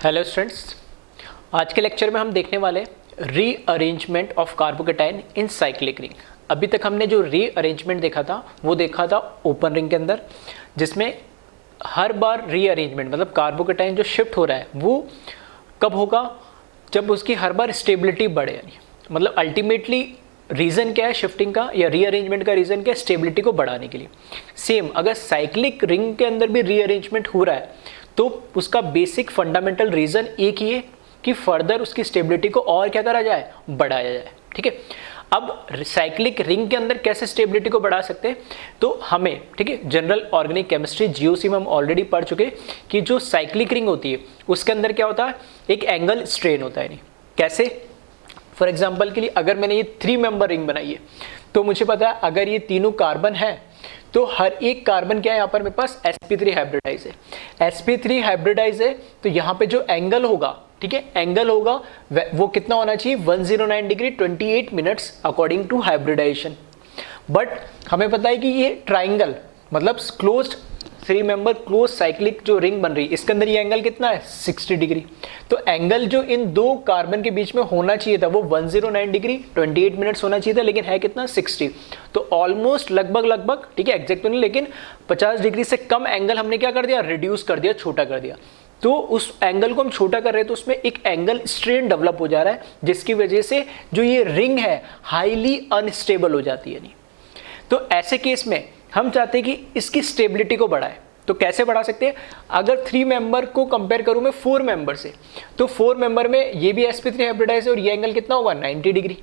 Hello students, आज के lecture में हम देखने वाले rearrangement of carbocation in cyclic ring. अभी तक हमने जो रीअरेंजमेंट देखा था वो देखा था ओपन रिंग के अंदर, जिसमें हर बार रीअरेंजमेंट मतलब कार्बोकेटाइन जो शिफ्ट हो रहा है वो कब होगा, जब उसकी हर बार स्टेबिलिटी बढ़े। यानी मतलब अल्टीमेटली रीज़न क्या है शिफ्टिंग का या रीअरेंजमेंट का, रीज़न क्या है स्टेबिलिटी को बढ़ाने के लिए। सेम अगर साइक्लिक रिंग के अंदर भी रीअरेंजमेंट हो रहा है तो उसका बेसिक फंडामेंटल रीज़न एक ही है कि फर्दर उसकी स्टेबिलिटी को और क्या करा जाए, बढ़ाया जाए। ठीक है, अब साइक्लिक रिंग के अंदर कैसे स्टेबिलिटी को बढ़ा सकते हैं, तो हमें ठीक है जनरल ऑर्गेनिक केमिस्ट्री जीओसी में हम ऑलरेडी पढ़ चुके कि जो साइक्लिक रिंग होती है उसके अंदर क्या होता है, एक एंगल स्ट्रेन होता है। नहीं कैसे, फॉर एग्जाम्पल के लिए अगर मैंने ये 3 मेंबर रिंग बनाई है तो मुझे पता है अगर ये तीनों कार्बन है तो हर एक कार्बन क्या है, यहाँ पर मेरे पास sp3 हाइब्रिडाइज है। sp3 हाइब्रिडाइज है तो यहाँ पे जो एंगल होगा, ठीक है एंगल होगा वो कितना होना चाहिए, 109 degree 28 minutes according to hybridization. But हमें पता है कि ये ट्राइंगल मतलब क्लोज्ड 3 मेंबर क्लोज साइक्लिक जो रिंग बन रही है इसके अंदर ये एंगल कितना है, 60 डिग्री। तो एंगल जो इन दो कार्बन के बीच में होना चाहिए था वो 109 डिग्री 28 मिनट्स होना चाहिए था, लेकिन है कितना 60। तो ऑलमोस्ट लगभग ठीक है एग्जैक्ट तो नहीं लेकिन 50 डिग्री से कम एंगल हमने क्या कर दिया, रिड्यूस कर दिया, छोटा कर दिया। तो उस एंगल को हम छोटा कर रहे हैं तो उसमें एक एंगल स्ट्रेन डेवलप हो जा रहा है, जिसकी वजह से जो ये रिंग है हाईली अनस्टेबल हो जाती है। नहीं तो ऐसे केस में हम चाहते हैं कि इसकी स्टेबिलिटी को बढ़ाए। तो कैसे बढ़ा सकते हैं, अगर 3 मेंबर को कंपेयर करूं मैं 4 मेंबर से, तो 4 मेंबर में ये भी sp3 हाइब्रिडाइज है और ये एंगल कितना होगा 90 डिग्री।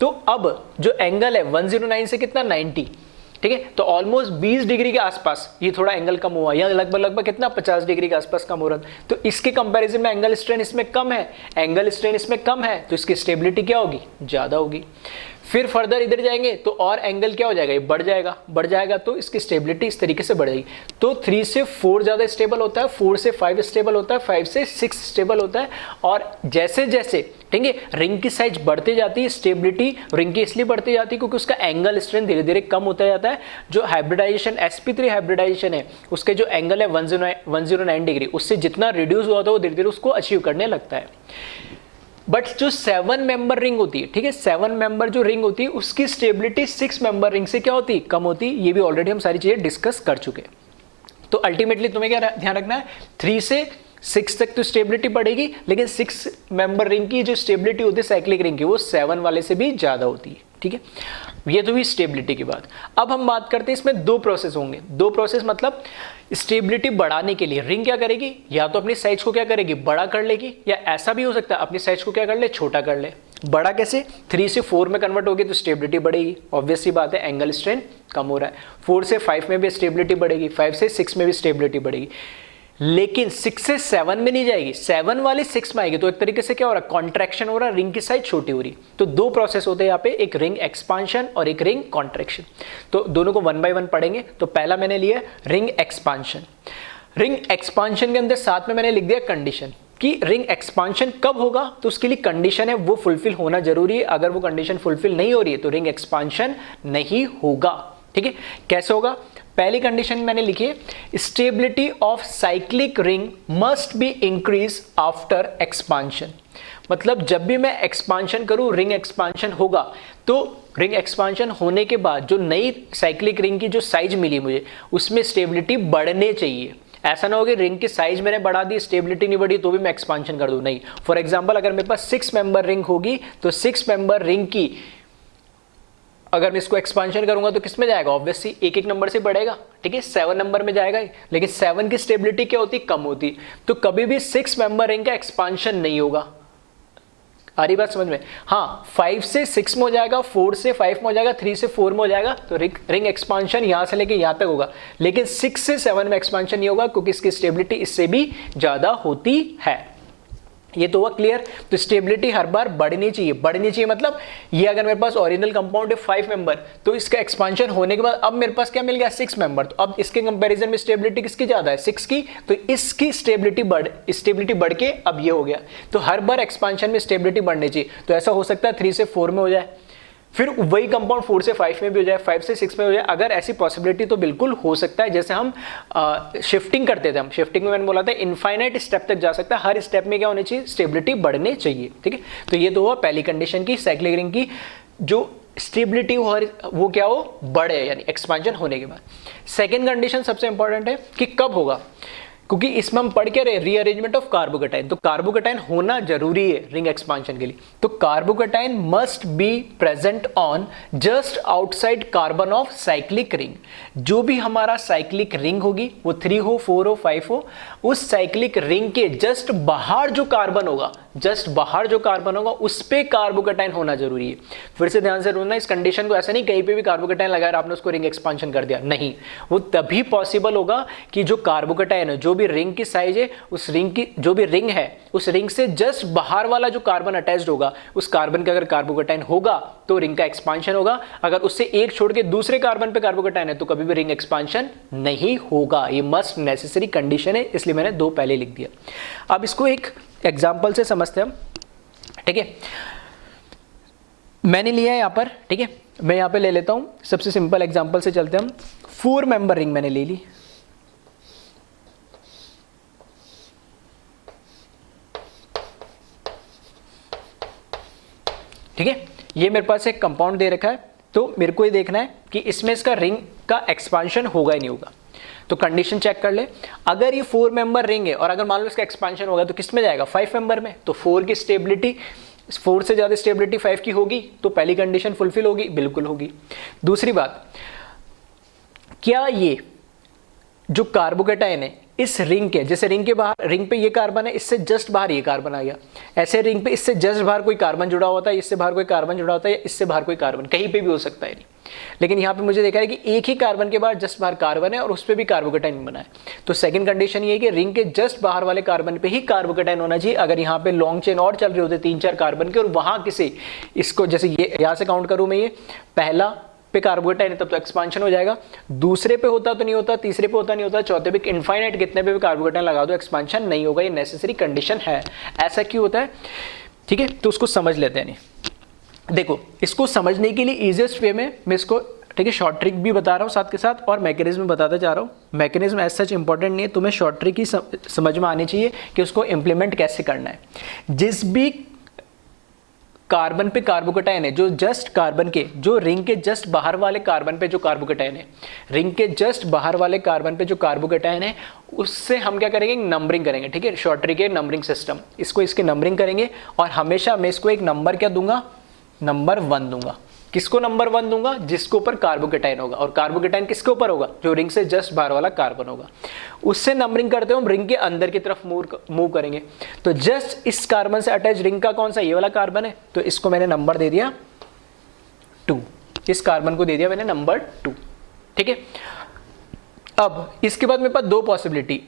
तो अब जो एंगल है 109 से कितना 90, ठीक है तो ऑलमोस्ट 20 डिग्री के आसपास ये थोड़ा एंगल कम हुआ, या लगभग कितना 50 डिग्री के आसपास कम हो रहा है। तो इसके कंपैरिजन में एंगल स्ट्रेन इसमें कम है, एंगल स्ट्रेन इसमें कम है तो इसकी स्टेबिलिटी क्या होगी, ज्यादा होगी। फिर फर्दर इधर जाएंगे तो और एंगल क्या हो जाएगा, ये बढ़ जाएगा तो इसकी स्टेबिलिटी इस तरीके से बढ़ेगी। तो 3 से 4 ज़्यादा स्टेबल होता है, 4 से 5 स्टेबल होता है, 5 से 6 स्टेबल होता है। और जैसे जैसे ठीक है रिंग की साइज बढ़ते जाती है, स्टेबिलिटी रिंग की इसलिए बढ़ती जाती है क्योंकि उसका एंगल स्ट्रेंथ धीरे धीरे कम होता जाता है। जो हाइब्रिडाइजेशन sp3 हाइब्रिडाइजेशन है उसके जो एंगल है 109 डिग्री, उससे जितना रिड्यूस हुआ था वो धीरे धीरे उसको अचीव करने लगता है। बट जो 7 मेंबर रिंग होती है, ठीक है 7 मेंबर जो रिंग होती है उसकी स्टेबिलिटी 6 मेंबर रिंग से क्या होती है, कम होती है। ये भी ऑलरेडी हम सारी चीजें डिस्कस कर चुके हैं। तो अल्टीमेटली तुम्हें क्या ध्यान रखना है, 3 से 6 तक तो स्टेबिलिटी बढ़ेगी, लेकिन 6 मेंबर रिंग की जो स्टेबिलिटी होती है साइक्लिक रिंग की वो 7 वाले से भी ज्यादा होती है। ठीक है, ये तो हुई स्टेबिलिटी की बात। अब हम बात करते हैं इसमें 2 प्रोसेस होंगे। 2 प्रोसेस मतलब स्टेबिलिटी बढ़ाने के लिए रिंग क्या करेगी, या तो अपनी साइज को क्या करेगी, बड़ा कर लेगी, या ऐसा भी हो सकता है अपनी साइज को क्या कर ले, छोटा कर ले। बड़ा कैसे, 3 से 4 में कन्वर्ट होगी तो स्टेबिलिटी बढ़ेगी, ऑब्वियस सी बात है एंगल स्ट्रेन कम हो रहा है। 4 से 5 में भी स्टेबिलिटी बढ़ेगी, 5 से 6 में भी स्टेबिलिटी बढ़ेगी, लेकिन 6 से 7 में नहीं जाएगी, 7 वाली 6 में आएगी। तो एक तरीके से क्या हो रहा है, कॉन्ट्रैक्शन हो रहा है, रिंग की साइज छोटी हो रही। तो 2 प्रोसेस होते हैं यहाँ पे, एक रिंग एक्सपांशन और एक रिंग कॉन्ट्रैक्शन। तो दोनों को 1 बाय 1 पढ़ेंगे। तो पहला मैंने लिया रिंग एक्सपांशन। रिंग एक्सपांशन के अंदर साथ में मैंने लिख दिया कंडीशन कि रिंग एक्सपांशन कब होगा, तो उसके लिए कंडीशन है वो फुलफिल होना जरूरी है। अगर वो कंडीशन फुलफिल नहीं हो रही है तो रिंग एक्सपांशन नहीं होगा। ठीक है, कैसे होगा, पहली कंडीशन मैंने लिखी है, stability of cyclic ring must be increase after expansion. मतलब जब भी मैं एक्सपांशन करूं रिंग एक्सपांशन होगा, तो रिंग एक्सपांशन होने के बाद जो नई साइक्लिक रिंग की जो साइज मिली मुझे उसमें स्टेबिलिटी बढ़ने चाहिए। ऐसा ना हो कि रिंग की साइज मैंने बढ़ा दी, स्टेबिलिटी नहीं बढ़ी तो भी मैं एक्सपांशन कर दूं, नहीं। फॉर एग्जांपल अगर मेरे पास 6 मेंबर रिंग होगी तो 6 मेंबर रिंग की अगर मैं इसको एक्सपांशन करूंगा तो किस में जाएगा, ऑब्वियसली एक नंबर से बढ़ेगा। ठीक है, 7 नंबर में जाएगा, लेकिन 7 की स्टेबिलिटी क्या होती, कम होती। तो कभी भी 6 मेंबर रिंग का एक्सपांशन नहीं होगा। आ रही बात समझ में, हाँ 5 से 6 में हो जाएगा, 4 से 5 में हो जाएगा, 3 से 4 में हो जाएगा, तो रिंग एक्सपांशन यहां से लेके यहां तक होगा। लेकिन 6 से 7 में एक्सपांशन नहीं होगा क्योंकि इसकी स्टेबिलिटी इससे भी ज्यादा होती है। ये तो हुआ क्लियर। तो स्टेबिलिटी हर बार बढ़नी चाहिए मतलब ये अगर मेरे पास ओरिजिनल कंपाउंड है 5 मेंबर, तो इसका एक्सपांशन होने के बाद अब मेरे पास क्या मिल गया 6 मेंबर। तो अब इसके कंपैरिजन में स्टेबिलिटी किसकी ज्यादा है, 6 की, तो इसकी स्टेबिलिटी बढ़ के अब ये हो गया। तो हर बार एक्सपांशन में स्टेबिलिटी बढ़नी चाहिए। तो ऐसा हो सकता है 3 से 4 में हो जाए, फिर वही कंपाउंड 4 से 5 में भी हो जाए, 5 से 6 में हो जाए। अगर ऐसी पॉसिबिलिटी तो बिल्कुल हो सकता है, जैसे हम शिफ्टिंग करते थे, हम शिफ्टिंग में मैंने बोला था इनफाइनाइट स्टेप तक जा सकता है, हर स्टेप में क्या होनी चाहिए, स्टेबिलिटी बढ़ने चाहिए। ठीक है, तो ये तो हुआ पहली कंडीशन की, साइक्लिक रिंग की जो स्टेबिलिटी वो क्या हो, बढ़े, यानी एक्सपांशन होने के बाद। सेकेंड कंडीशन सबसे इंपॉर्टेंट है कि कब होगा, क्योंकि इसमें हम पढ़ के रहे रीअरेंजमेंट ऑफ कार्बोकेटाइन, तो कार्बोकेटाइन होना जरूरी है रिंग एक्सपांशन के लिए। तो carbocation must be present on just outside carbon of cyclic ring. जो भी हमारा साइक्लिक रिंग होगी, वो 3 हो, 4 हो, 5 हो, उस साइक्लिक रिंग के जस्ट बाहर जो कार्बन होगा, जस्ट बाहर जो कार्बन होगा उस पे कार्बोकेटाइन होना जरूरी है। फिर से ध्यान से सुनना इस कंडीशन को, ऐसा नहीं कहीं पे भी कार्बोकेटाइन लगाया आपने उसको रिंग एक्सपांशन कर दिया, नहीं, वो तभी पॉसिबल होगा कि जो कार्बोकेटाइन है, जो भी रिंग की साइज है, उस रिंग की जो भी रिंग है, उस रिंग से जस्ट बाहर वाला जो कार्बन अटैच्ड होगा, उस कार्बन का अगर कार्बोकेटाइन होगा तो रिंग का एक्सपांशन होगा। अगर उससे एक छोड़ के दूसरे कार्बन पे कार्बोकेटाइन है तो कभी भी रिंग एक्सपांशन नहीं होगा। ये मस्ट नेसेसरी कंडीशन है, इसलिए मैंने 2 पहले लिख दिया। अब इसको एक एग्जाम्पल से समझते हैं हम। ठीक है, मैंने लिया है यहां पर, ठीक है, मैं यहां पे ले लेता हूं, सबसे सिंपल एग्जाम्पल से चलते हैं हम। 4 मेंबर रिंग मैंने ले ली, ठीक है, ये मेरे पास एक कंपाउंड दे रखा है, तो मेरे को ये देखना है कि इसमें इसका रिंग का एक्सपांशन होगा या नहीं होगा। तो कंडीशन चेक कर ले, अगर ये 4 मेंबर रिंग है और अगर मान लो इसका एक्सपांशन होगा तो किस में जाएगा, 5 मेंबर में। तो 4 की स्टेबिलिटी, 4 से ज्यादा स्टेबिलिटी 5 की होगी, तो पहली कंडीशन फुलफिल होगी, बिल्कुल होगी। दूसरी बात, क्या ये जो कार्बोकेटाइन है इस रिंग के, जैसे रिंग के बाहर, रिंग पे ये कार्बन है, इससे जस्ट बाहर ये कार्बन आ गया, ऐसे रिंग पे इससे जस्ट बाहर कोई कार्बन जुड़ा होता है, इससे बाहर कोई कार्बन जुड़ा होता है, या इससे बाहर कोई कार्बन, कहीं पे भी हो सकता है नहीं। लेकिन यहाँ पे मुझे देखा है कि एक ही कार्बन के बाद जस्ट बाहर कार्बन है और उस पर भी कार्बोकेटाइन बना है। तो सेकंड कंडीशन ये है कि रिंग के जस्ट बाहर वाले कार्बन पे ही कार्बोकेटाइन होना चाहिए। अगर यहाँ पे लॉन्ग चेन और चल रहे होते 3-4 कार्बन के और वहां किसी, इसको जैसे ये यहाँ से काउंट करूं मैं, ये पहला पे कार्बोकेटाइन है तब तो एक्सपांशन हो जाएगा, दूसरे पे होता तो नहीं होता, तीसरे पे होता नहीं होता, चौथे पे, इनफाइनाइट कितने पे भी कार्बोकेटाइन लगा दो एक्सपांशन नहीं होगा। ये नेसेसरी कंडीशन है। ऐसा क्यों होता है, ठीक है, तो उसको समझ लेते हैं। नहीं देखो, इसको समझने के लिए इजीएस्ट वे में मैं इसको, ठीक है, शॉर्ट ट्रिक भी बता रहा हूँ साथ के साथ और मैकेनिज्म बताता जा रहा हूँ। मैकेनिज्म एज सच इंपॉर्टेंट नहीं है, तुम्हें शॉर्ट ट्रिक ही समझ में आनी चाहिए कि उसको इंप्लीमेंट कैसे करना है। जिस भी कार्बन पे कार्बोकेटाइन है, जो जस्ट कार्बन के, जो रिंग के जस्ट बाहर वाले कार्बन पे जो कार्बोकेटाइन है, रिंग के जस्ट बाहर वाले कार्बन पे जो कार्बोकेटाइन है, उससे हम क्या करेंगे, नंबरिंग करेंगे। ठीक है, शॉर्ट ट्रिक है नंबरिंग सिस्टम, इसको इसके नंबरिंग करेंगे और हमेशा मैं इसको एक नंबर क्या दूंगा, नंबर 1 दूंगा। किसको नंबर 1 दूंगा, जिसके ऊपर कार्बोकेटाइन होगा, और कार्बोकेटाइन किसके ऊपर होगा, जो रिंग से जस्ट बाहर वाला कार्बन होगा। उससे नंबरिंग करते हो हम रिंग के अंदर की तरफ मूव करेंगे। तो जस्ट इस कार्बन से अटैच रिंग का कौन सा, ये वाला कार्बन है, तो इसको मैंने नंबर दे दिया 2, इस कार्बन को दे दिया मैंने नंबर 2। ठीक है, अब इसके बाद मेरे पास 2 पॉसिबिलिटी,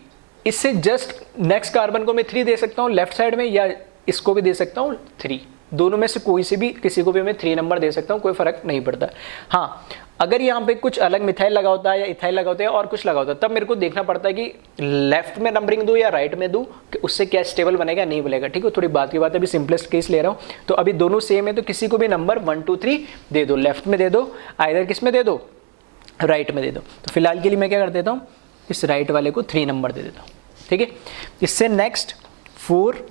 इससे जस्ट नेक्स्ट कार्बन को मैं 3 दे सकता हूँ लेफ्ट साइड में, या इसको भी दे सकता हूँ 3, दोनों में से कोई से भी किसी को भी मैं 3 नंबर दे सकता हूँ, कोई फर्क नहीं पड़ता। हाँ, अगर यहाँ पे कुछ अलग मिथाइल लगा होता है या इथाइल लगा होता है और कुछ लगा होता है, तब मेरे को देखना पड़ता है कि लेफ्ट में नंबरिंग दूँ या राइट में दूँ, कि उससे क्या स्टेबल बनेगा नहीं बनेगा। ठीक है, थोड़ी बात की बात है, अभी सिंपलेस्ट केस ले रहा हूँ। तो अभी दोनों सेम है, तो किसी को भी नंबर 1 2 3 दे दो, लेफ्ट में दे दो, आइदर किस में दे दो, राइट में दे दो। तो फिलहाल के लिए मैं क्या कर देता हूँ, इस राइट वाले को 3 नंबर दे देता हूँ। ठीक है, इससे नेक्स्ट 4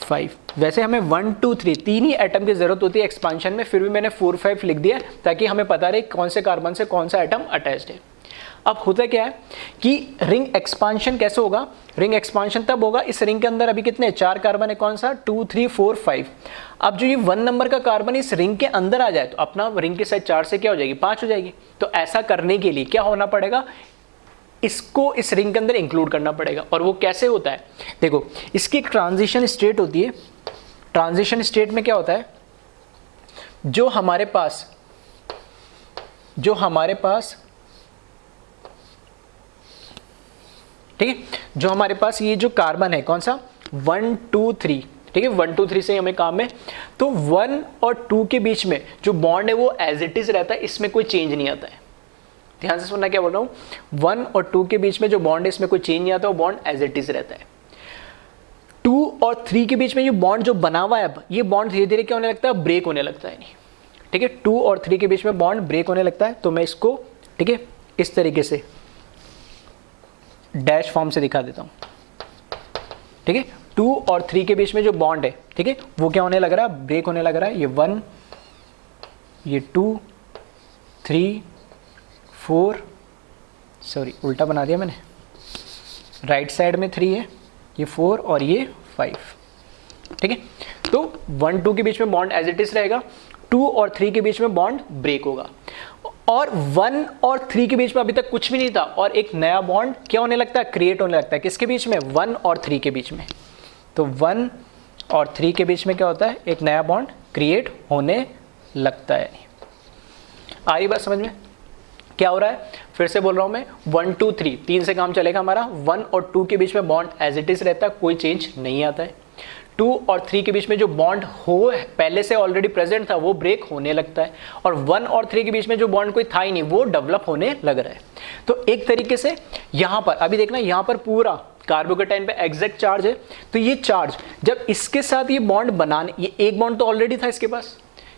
5, वैसे हमें 1 2 3 तीन ही एटम की जरूरत होती है एक्सपांशन में, फिर भी मैंने 4 5 लिख दिया ताकि हमें पता रहे कौन से कार्बन से कौन सा एटम अटैच्ड है। अब होता क्या है कि रिंग एक्सपांशन कैसे होगा, रिंग एक्सपांशन तब होगा, इस रिंग के अंदर अभी कितने 4 कार्बन है, कौन सा 2 3 4 5। अब जो ये 1 नंबर का कार्बन इस रिंग के अंदर आ जाए तो अपना रिंग की साइज 4 से क्या हो जाएगी, 5 हो जाएगी। तो ऐसा करने के लिए क्या होना पड़ेगा, इसको इस रिंग के अंदर इंक्लूड करना पड़ेगा। और वो कैसे होता है, देखो इसकी एक ट्रांजिशन स्टेट होती है। ट्रांजिशन स्टेट में क्या होता है, जो हमारे पास ठीक है, जो हमारे पास ये जो कार्बन है कौन सा 1 2 3, ठीक है, 1 2 3 से हमें काम है। तो 1 और 2 के बीच में जो बॉन्ड है वो एज इट इज रहता है, इसमें कोई चेंज नहीं आता है। ध्यान से सुनना क्या बोल रहा हूं, 1 और 2 के बीच में जो बॉन्ड है इसमें कोई चेंज नहीं आता, वो बॉन्ड एज इट इज रहता है। 2 और 3 के बीच में ये बॉन्ड जो बना हुआ है, अब ये बॉन्ड धीरे धीरे क्या होने लगता है, ब्रेक होने लगता है। नहीं, ठीक है, 2 और 3 के बीच में बॉन्ड ब्रेक होने लगता है, तो मैं इसको ठीक है इस तरीके से डैश फॉर्म से दिखा देता हूं। ठीक है, 2 और 3 के बीच में जो बॉन्ड है, ठीक है, वो क्या होने लग रहा है, ब्रेक होने लग रहा है। ये 1, ये 2, 3, 4, सॉरी उल्टा बना दिया मैंने, राइट साइड में 3 है, ये 4 और ये 5। ठीक है, तो 1 2 के बीच में बॉन्ड एज इट इज रहेगा, 2 और 3 के बीच में बॉन्ड ब्रेक होगा, और 1 और 3 के बीच में अभी तक कुछ भी नहीं था, और एक नया बॉन्ड क्या होने लगता है, क्रिएट होने लगता है। किसके बीच में, 1 और 3 के बीच में। तो 1 और 3 के बीच में क्या होता है, एक नया बॉन्ड क्रिएट होने लगता है। आ रही बात समझ में, क्या हो रहा है, फिर से बोल रहा हूं मैं, 1 2 3 3 से काम चलेगा हमारा। 1 और 2 के बीच में बॉन्ड एज इट इज रहता है, कोई चेंज नहीं आता है। 2 और 3 के बीच में जो बॉन्ड हो पहले से ऑलरेडी प्रेजेंट था, वो ब्रेक होने लगता है, और 1 और 3 के बीच में जो बॉन्ड कोई था ही नहीं, वो डेवलप होने लग रहा है। तो एक तरीके से यहां पर अभी देखना, यहां पर पूरा कार्बोकेटाइन पे एग्जैक्ट चार्ज है, तो ये चार्ज जब इसके साथ ये बॉन्ड बनाने, ये एक बॉन्ड तो ऑलरेडी था इसके पास,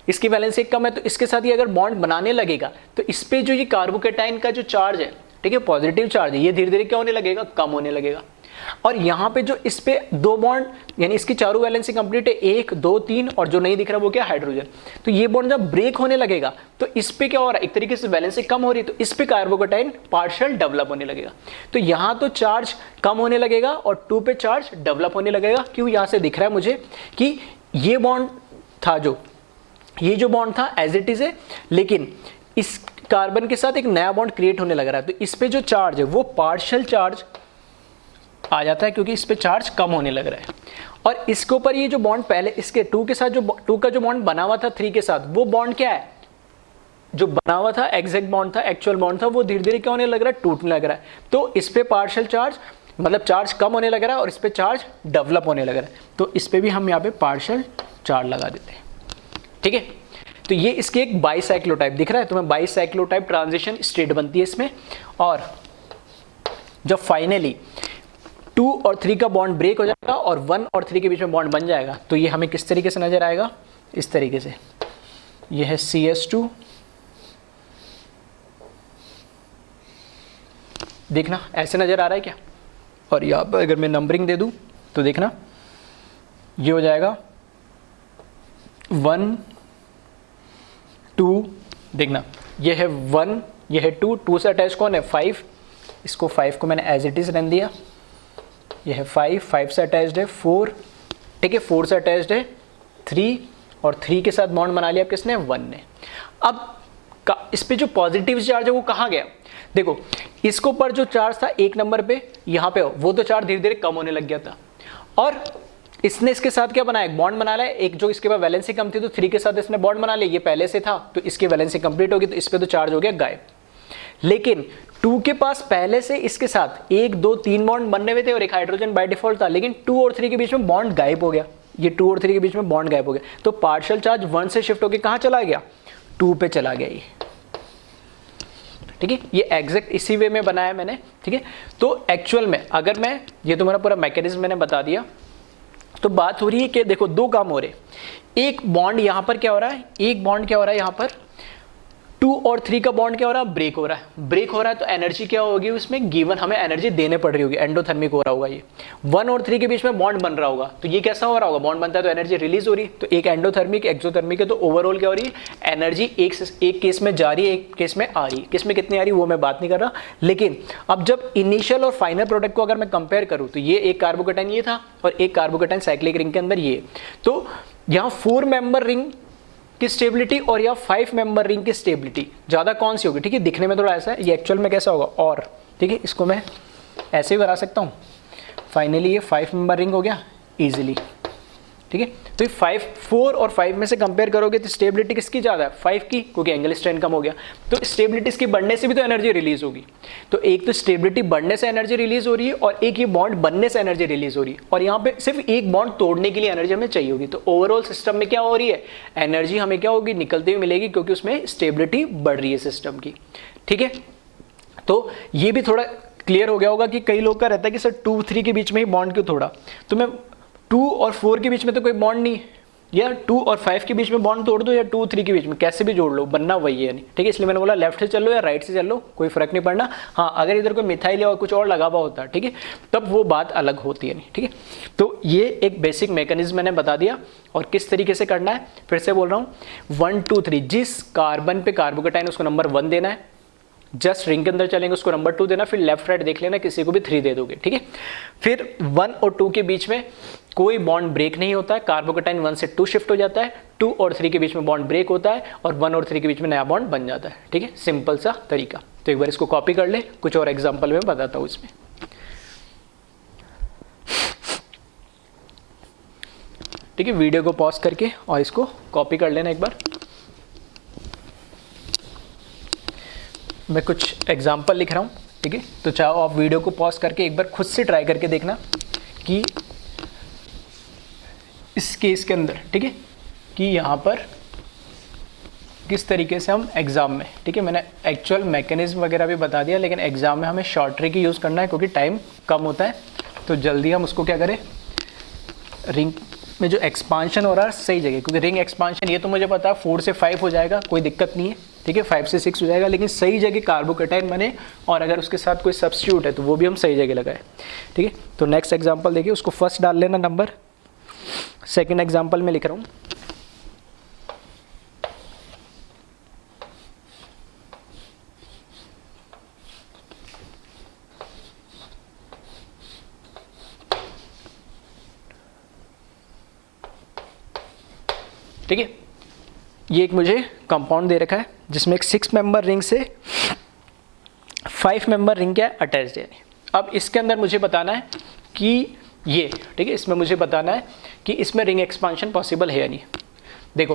इसकी वैलेंसी कम है, तो इसके साथ ये अगर बॉन्ड बनाने लगेगा, तो इस पे जो ये कार्बोकेटाइन का जो चार्ज है, ठीक है, पॉजिटिव चार्ज है, ये धीरे धीरे क्या होने लगेगा, कम होने लगेगा। और यहाँ पे जो इस पे 2 बॉन्ड, यानी इसकी चारों वैलेंसी कंप्लीट है, 1 2 3, और जो नहीं दिख रहा वो क्या, हाइड्रोजन। तो ये बॉन्ड जब ब्रेक होने लगेगा, तो इस पे क्या हो रहा है, एक तरीके से वैलेंसी कम हो रही है, तो इस पे कार्बोकेटाइन पार्शियल डेवलप होने लगेगा। तो यहाँ तो चार्ज कम होने लगेगा और 2 पे चार्ज डेवलप होने लगेगा। क्यों, यहाँ से दिख रहा है मुझे कि ये बॉन्ड था, ये जो बॉन्ड था एज इट इज है, लेकिन इस कार्बन के साथ एक नया बॉन्ड क्रिएट होने लग रहा है, तो इस पे जो चार्ज है वो पार्शियल चार्ज आ जाता है, क्योंकि इस पे चार्ज कम होने लग रहा है। और इसके ऊपर ये जो बॉन्ड पहले इसके 2 के साथ, जो 2 का जो बॉन्ड बना हुआ था 3 के साथ, वो बॉन्ड क्या है, जो बना हुआ था एग्जैक्ट बॉन्ड था, एक्चुअल बॉन्ड था, वो धीरे धीरे क्या होने लग रहा है, टूटने लग रहा है। तो इस पे पार्शियल चार्ज, मतलब चार्ज कम होने लग रहा है, और इस पे चार्ज डेवलप होने लग रहा है, तो इस पे भी हम यहाँ पे पार्शियल चार्ज लगा देते हैं। ठीक है, तो ये इसके एक बाइसाइक्लोटाइप दिख रहा है, तो मैं बाइसाइक्लोटाइप ट्रांजिशन स्टेट बनती है इसमें। और जब फाइनली 2 और 3 का बॉन्ड ब्रेक हो जाएगा और 1 और 3 के बीच में बॉन्ड बन जाएगा, तो ये हमें किस तरीके से नजर आएगा, इस तरीके से। ये है CH2, देखना ऐसे नजर आ रहा है क्या। और यहाँ पर अगर मैं नंबरिंग दे दूं तो देखना ये हो जाएगा 1 2, देखना ये है 1, ये है 2, 2 से अटैच कौन है, 5, इसको 5 को मैंने एज इट इज रहने दिया। ये है 5, 5 से अटैच्ड है 4, ठीक है, 4 से अटैच्ड है 3, और 3 के साथ बॉन्ड बना लिया किसने, 1 ने। अब इस पे जो पॉजिटिव चार्ज है वो कहाँ गया, देखो इसको पर जो चार्ज था 1 नंबर पे, यहाँ पे वो तो चार्ज धीरे धीरे कम होने लग गया था, और इसने इसके साथ क्या बनाया, एक बॉन्ड बना लिया, एक जो इसके पास वैलेंसी कम थी, तो 3 के साथ इसने बॉन्ड बना लिया, ये पहले से था, तो इसकी वैलेंसी कंप्लीट होगी, तो इस पे तो चार्ज हो गया गायब। लेकिन 2 के पास पहले से इसके साथ 1 2 3 बॉन्ड बनने हुए थे, और एक हाइड्रोजन बाय डिफॉल्ट था, लेकिन 2 और 3 के बीच में बॉन्ड गायब हो गया, ये 2 और 3 के बीच में बॉन्ड गायब हो गया, तो पार्शियल चार्ज 1 से शिफ्ट होकर कहाँ चला गया, 2 पे चला गया ये। ठीक है, ये एग्जैक्ट इसी वे में बनाया मैंने। ठीक है, तो एक्चुअल में अगर मैं, ये तुम्हारा पूरा मैकेनिज्म मैंने बता दिया, तो बात हो रही है कि देखो 2 काम हो रहे, एक बॉन्ड यहां पर क्या हो रहा है, एक बॉन्ड क्या हो रहा है यहां पर, 2 और 3 का बॉन्ड क्या हो रहा है, ब्रेक हो रहा है, ब्रेक हो रहा है, तो एनर्जी क्या होगी उसमें, गिवन हमें एनर्जी देने पड़ रही होगी, एंडोथर्मिक हो रहा होगा ये। 1 और 3 के बीच में बॉन्ड बन रहा होगा, तो ये कैसा हो रहा होगा, बॉन्ड बनता है तो एनर्जी रिलीज हो रही है, तो एक एंडोथर्मिक एक्सोथर्मिक है, तो ओवरऑल क्या हो रही है, एनर्जी एक केस में जा रही है, एक केस में आ रही है। किस में कितनी आ रही है वो मैं बात नहीं कर रहा, लेकिन अब जब इनिशियल और फाइनल प्रोडक्ट को अगर मैं कंपेयर करूं, तो ये एक कार्बोकेटाइन ये था, और एक कार्बोकेटाइन साइक्लिक रिंग के अंदर ये, तो यहाँ 4 मेंबर रिंग की स्टेबिलिटी और या 5 मेंबर रिंग की स्टेबिलिटी ज्यादा कौन सी होगी। ठीक है, दिखने में थोड़ा ऐसा है, ये एक्चुअल में कैसा होगा, और ठीक है, इसको मैं ऐसे ही बना सकता हूँ। फाइनली ये 5 मेंबर रिंग हो गया इजीली। ठीक है, तो ये 4 और 5 में से कंपेयर करोगे तो स्टेबिलिटी किसकी ज़्यादा है, 5 की, क्योंकि एंगल स्ट्रेन कम हो गया, तो स्टेबिलिटी इसकी बढ़ने से भी तो एनर्जी रिलीज होगी। तो एक तो स्टेबिलिटी बढ़ने से एनर्जी रिलीज हो रही है, और एक ये बॉन्ड बनने से एनर्जी रिलीज हो रही है, और यहाँ पे सिर्फ एक बॉन्ड तोड़ने के लिए एनर्जी हमें चाहिए होगी। तो ओवरऑल सिस्टम में क्या हो रही है, एनर्जी हमें क्या होगी, निकलते हुए मिलेगी, क्योंकि उसमें स्टेबिलिटी बढ़ रही है सिस्टम की। ठीक है, तो ये भी थोड़ा क्लियर हो गया होगा कि कई लोग का रहता है कि सर 2 3 के बीच में ही बॉन्ड क्यों तोड़ा, तो मैं 2 और 4 के बीच में तो कोई बॉन्ड नहीं, या 2 और 5 के बीच में बॉन्ड तोड़ दो या 2 3 के बीच में, कैसे भी जोड़ लो, बनना वही है नहीं, ठीक है। इसलिए मैंने बोला लेफ्ट से चल लो या राइट से चल लो, कोई फर्क नहीं पड़ना। हाँ, अगर इधर कोई मिथाइल या कुछ और लगा हुआ होता है, ठीक है, तब वो बात अलग होती है नहीं, ठीक है। तो ये एक बेसिक मैकेनिज्म मैंने बता दिया, और किस तरीके से करना है फिर से बोल रहा हूँ। 1 2 3, जिस कार्बन पे कार्बोकेटाइन उसको नंबर 1 देना है, जस्ट रिंग के अंदर चलेंगे उसको नंबर 2 देना, फिर लेफ्ट राइट देख लेना, किसी को भी 3 दे दोगे, ठीक है। फिर 1 और 2 के बीच में कोई बॉन्ड ब्रेक नहीं होता है, कार्बोकेटाइन 1 से 2 शिफ्ट हो जाता है, 2 और 3 के बीच में बॉन्ड ब्रेक होता है, और 1 और 3 के बीच में नया बॉन्ड बन जाता है, ठीक है। सिंपल सा तरीका। तो एक बार इसको कॉपी कर ले, कुछ और एग्जाम्पल में बताता हूँ इसमें, ठीक है। वीडियो को पॉज करके और इसको कॉपी कर लेना एक बार। मैं कुछ एग्जाम्पल लिख रहा हूँ, ठीक है। तो चाहो आप वीडियो को पॉज करके एक बार खुद से ट्राई करके देखना कि इस केस के अंदर, ठीक है, कि यहाँ पर किस तरीके से हम एग्ज़ाम में, ठीक है, मैंने एक्चुअल मैकेनिज्म वगैरह भी बता दिया, लेकिन एग्ज़ाम में हमें शॉर्ट ट्रिक ही यूज़ करना है क्योंकि टाइम कम होता है। तो जल्दी हम उसको क्या करें, रिंग में जो एक्सपांशन हो रहा है सही जगह, क्योंकि रिंग एक्सपांशन ये तो मुझे पता है 4 से 5 हो जाएगा, कोई दिक्कत नहीं है, ठीक है, 5 से 6 हो जाएगा, लेकिन सही जगह कार्बोकेटाइन बने, और अगर उसके साथ कोई सब्स्टिट्यूट है तो वो भी हम सही जगह लगाए, ठीक है। तो नेक्स्ट एग्जाम्पल देखिए, उसको फर्स्ट डाल लेना नंबर, सेकेंड एग्जाम्पल में लिख रहा हूँ। ठीक है, ये एक मुझे कंपाउंड दे रखा है जिसमें एक 6 मेंबर रिंग से 5 मेंबर रिंग क्या अटैच्ड है। अब इसके अंदर मुझे बताना है कि ये, ठीक है, इसमें मुझे बताना है कि इसमें रिंग एक्सपांशन पॉसिबल है या नहीं। देखो,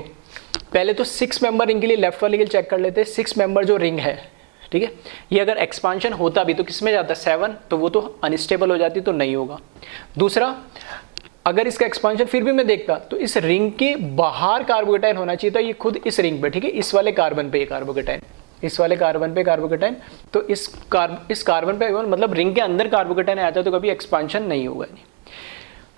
पहले तो 6 मेंबर रिंग के लिए लेफ्ट वाले के लिए चेक कर लेते हैं। 6 मेंबर जो रिंग है, ठीक है, ये अगर एक्सपांशन होता भी तो किस में जाता, 7, तो वो तो अनस्टेबल हो जाती, तो नहीं होगा। दूसरा, अगर इसका एक्सपांशन फिर भी मैं देखता तो इस रिंग के बाहर कार्बोकेटाइन होना चाहिए था, ये खुद इस रिंग पे, ठीक है, इस वाले कार्बन पे कार्बोकेटाइन, इस वाले कार्बन पे कार्बोकेटाइन, तो इस कार्बन पे मतलब रिंग के अंदर कार्बोकेटाइन आता है तो कभी एक्सपांशन नहीं होगा। नहीं।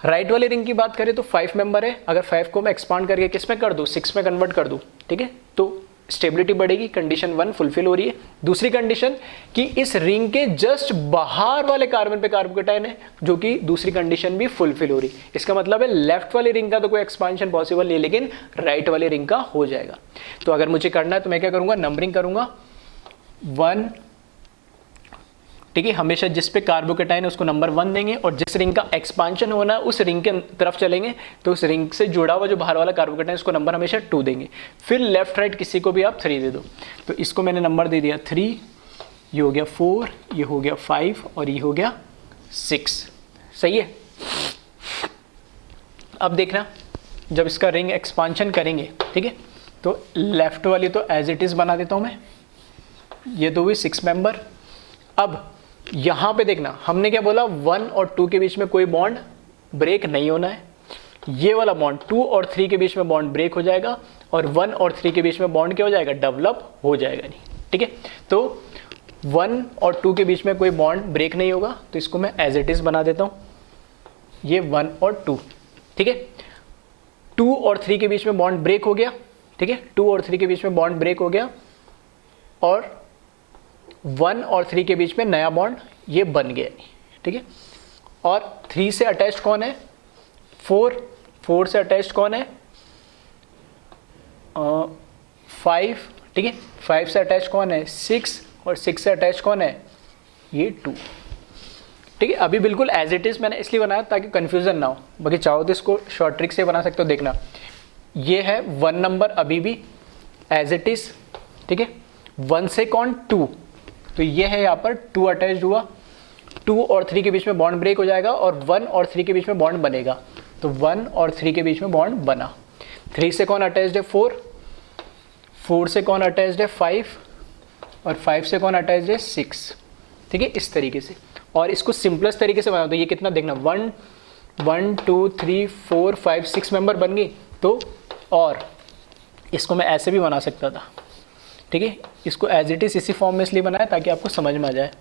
राइट वाले रिंग की बात करें तो 5 मेंबर है, अगर 5 को मैं एक्सपांड करके किस में कर दूं, 6 में कन्वर्ट कर दूं, ठीक है, तो स्टेबिलिटी बढ़ेगी। कंडीशन 1 फुलफिल हो रही है। दूसरी कंडीशन कि इस रिंग के जस्ट बाहर वाले कार्बन पे कार्बोकेटाइन है, जो कि दूसरी कंडीशन भी फुलफिल हो रही है। इसका मतलब है लेफ्ट वाले रिंग का तो कोई एक्सपांशन पॉसिबल नहीं, लेकिन राइट वाले रिंग का हो जाएगा। तो अगर मुझे करना है तो मैं क्या करूंगा, नंबरिंग करूंगा 1, ठीक है, हमेशा जिस पे कार्बोकेटाइन है उसको नंबर 1 देंगे, और जिस रिंग का एक्सपांशन होना है उस रिंग के तरफ चलेंगे तो उस रिंग से जुड़ा हुआ जो बाहर वाला कार्बोकेटाइन उसको नंबर हमेशा 2 देंगे। फिर लेफ्ट राइट किसी को भी आप 3 दे दो। तो इसको मैंने नंबर दे दिया 3, ये हो गया 4, ये हो गया 5 और ये हो गया 6। सही है। अब देखना, जब इसका रिंग एक्सपांशन करेंगे, ठीक है, तो लेफ्ट वाली तो एज इट इज बना देता हूं मैं, ये तो हुई 6 मेंबर। अब यहां पे देखना, हमने क्या बोला, 1 और 2 के बीच में कोई बॉन्ड ब्रेक नहीं होना है। ये वाला बॉन्ड 2 और 3 के बीच में बॉन्ड ब्रेक हो जाएगा, और 1 और 3 के बीच में बॉन्ड क्या हो जाएगा, डेवलप हो जाएगा नहीं, ठीक है। तो 1 और 2 के बीच में कोई बॉन्ड ब्रेक नहीं होगा, तो इसको मैं एज इट इज बना देता हूं, ये 1 और 2, ठीक है। 2 और 3 के बीच में बॉन्ड ब्रेक हो गया, ठीक है, 2 और 3 के बीच में बॉन्ड ब्रेक हो गया, और 1 और 3 के बीच में नया बॉन्ड ये बन गया, ठीक है। और 3 से अटैच्ड कौन है, 4 से अटैच्ड कौन है, 5, ठीक है, 5 से अटैच्ड कौन है, 6, और 6 से अटैच्ड कौन है, ये 2, ठीक है। अभी बिल्कुल एज इट इज मैंने इसलिए बनाया ताकि कंफ्यूजन ना हो, बाकी चाहो तो इसको शॉर्ट ट्रिक से बना सकते हो। देखना, ये है 1 नंबर अभी भी एज इट इज, ठीक है, 1 से कौन, 2, तो ये है यहाँ पर 2 अटैच्ड हुआ, 2 और 3 के बीच में बॉन्ड ब्रेक हो जाएगा, और 1 और 3 के बीच में बॉन्ड बनेगा, तो 1 और 3 के बीच में बॉन्ड बना। 3 से कौन अटैच्ड है, 4 से कौन अटैच्ड है, 5, और 5 से कौन अटैच्ड है, 6, ठीक है, इस तरीके से। और इसको सिंपलेस्ट तरीके से बना दो, ये कितना देखना, 1 2 3 4 5 6 मेंबर बन गई। तो और इसको मैं ऐसे भी बना सकता था, ठीक है, इसको एज इट इज इसी फॉर्म में इसलिए बनाया ताकि आपको समझ में आ जाए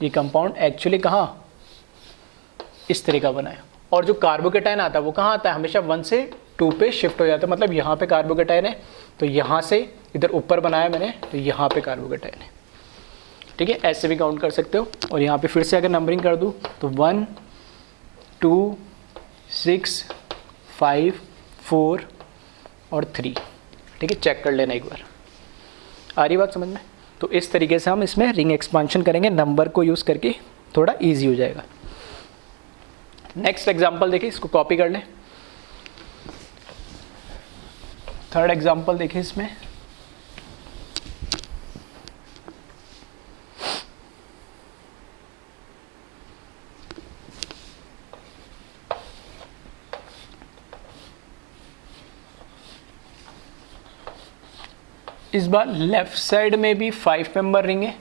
ये कंपाउंड एक्चुअली कहाँ इस तरह का बना है। और जो कार्बोकेटाइन आता है वो कहाँ आता है, हमेशा 1 से 2 पे शिफ्ट हो जाता है, मतलब यहाँ पे कार्बोकेटाइन है तो यहाँ से इधर ऊपर बनाया मैंने तो यहाँ पे कार्बोकेटाइन है, ठीक है। ऐसे भी काउंट कर सकते हो। और यहाँ पे फिर से अगर नंबरिंग कर दूँ तो 1 2 6 5 4 और 3, ठीक है। चेक कर लेना एक बार, आ रही बात समझ में। तो इस तरीके से हम इसमें रिंग एक्सपांशन करेंगे, नंबर को यूज़ करके थोड़ा इजी हो जाएगा। नेक्स्ट एग्जांपल देखिए, इसको कॉपी कर लें। थर्ड एग्जांपल देखिए इसमें, इस बार लेफ्ट साइड में भी 5 मेंबर रिंग है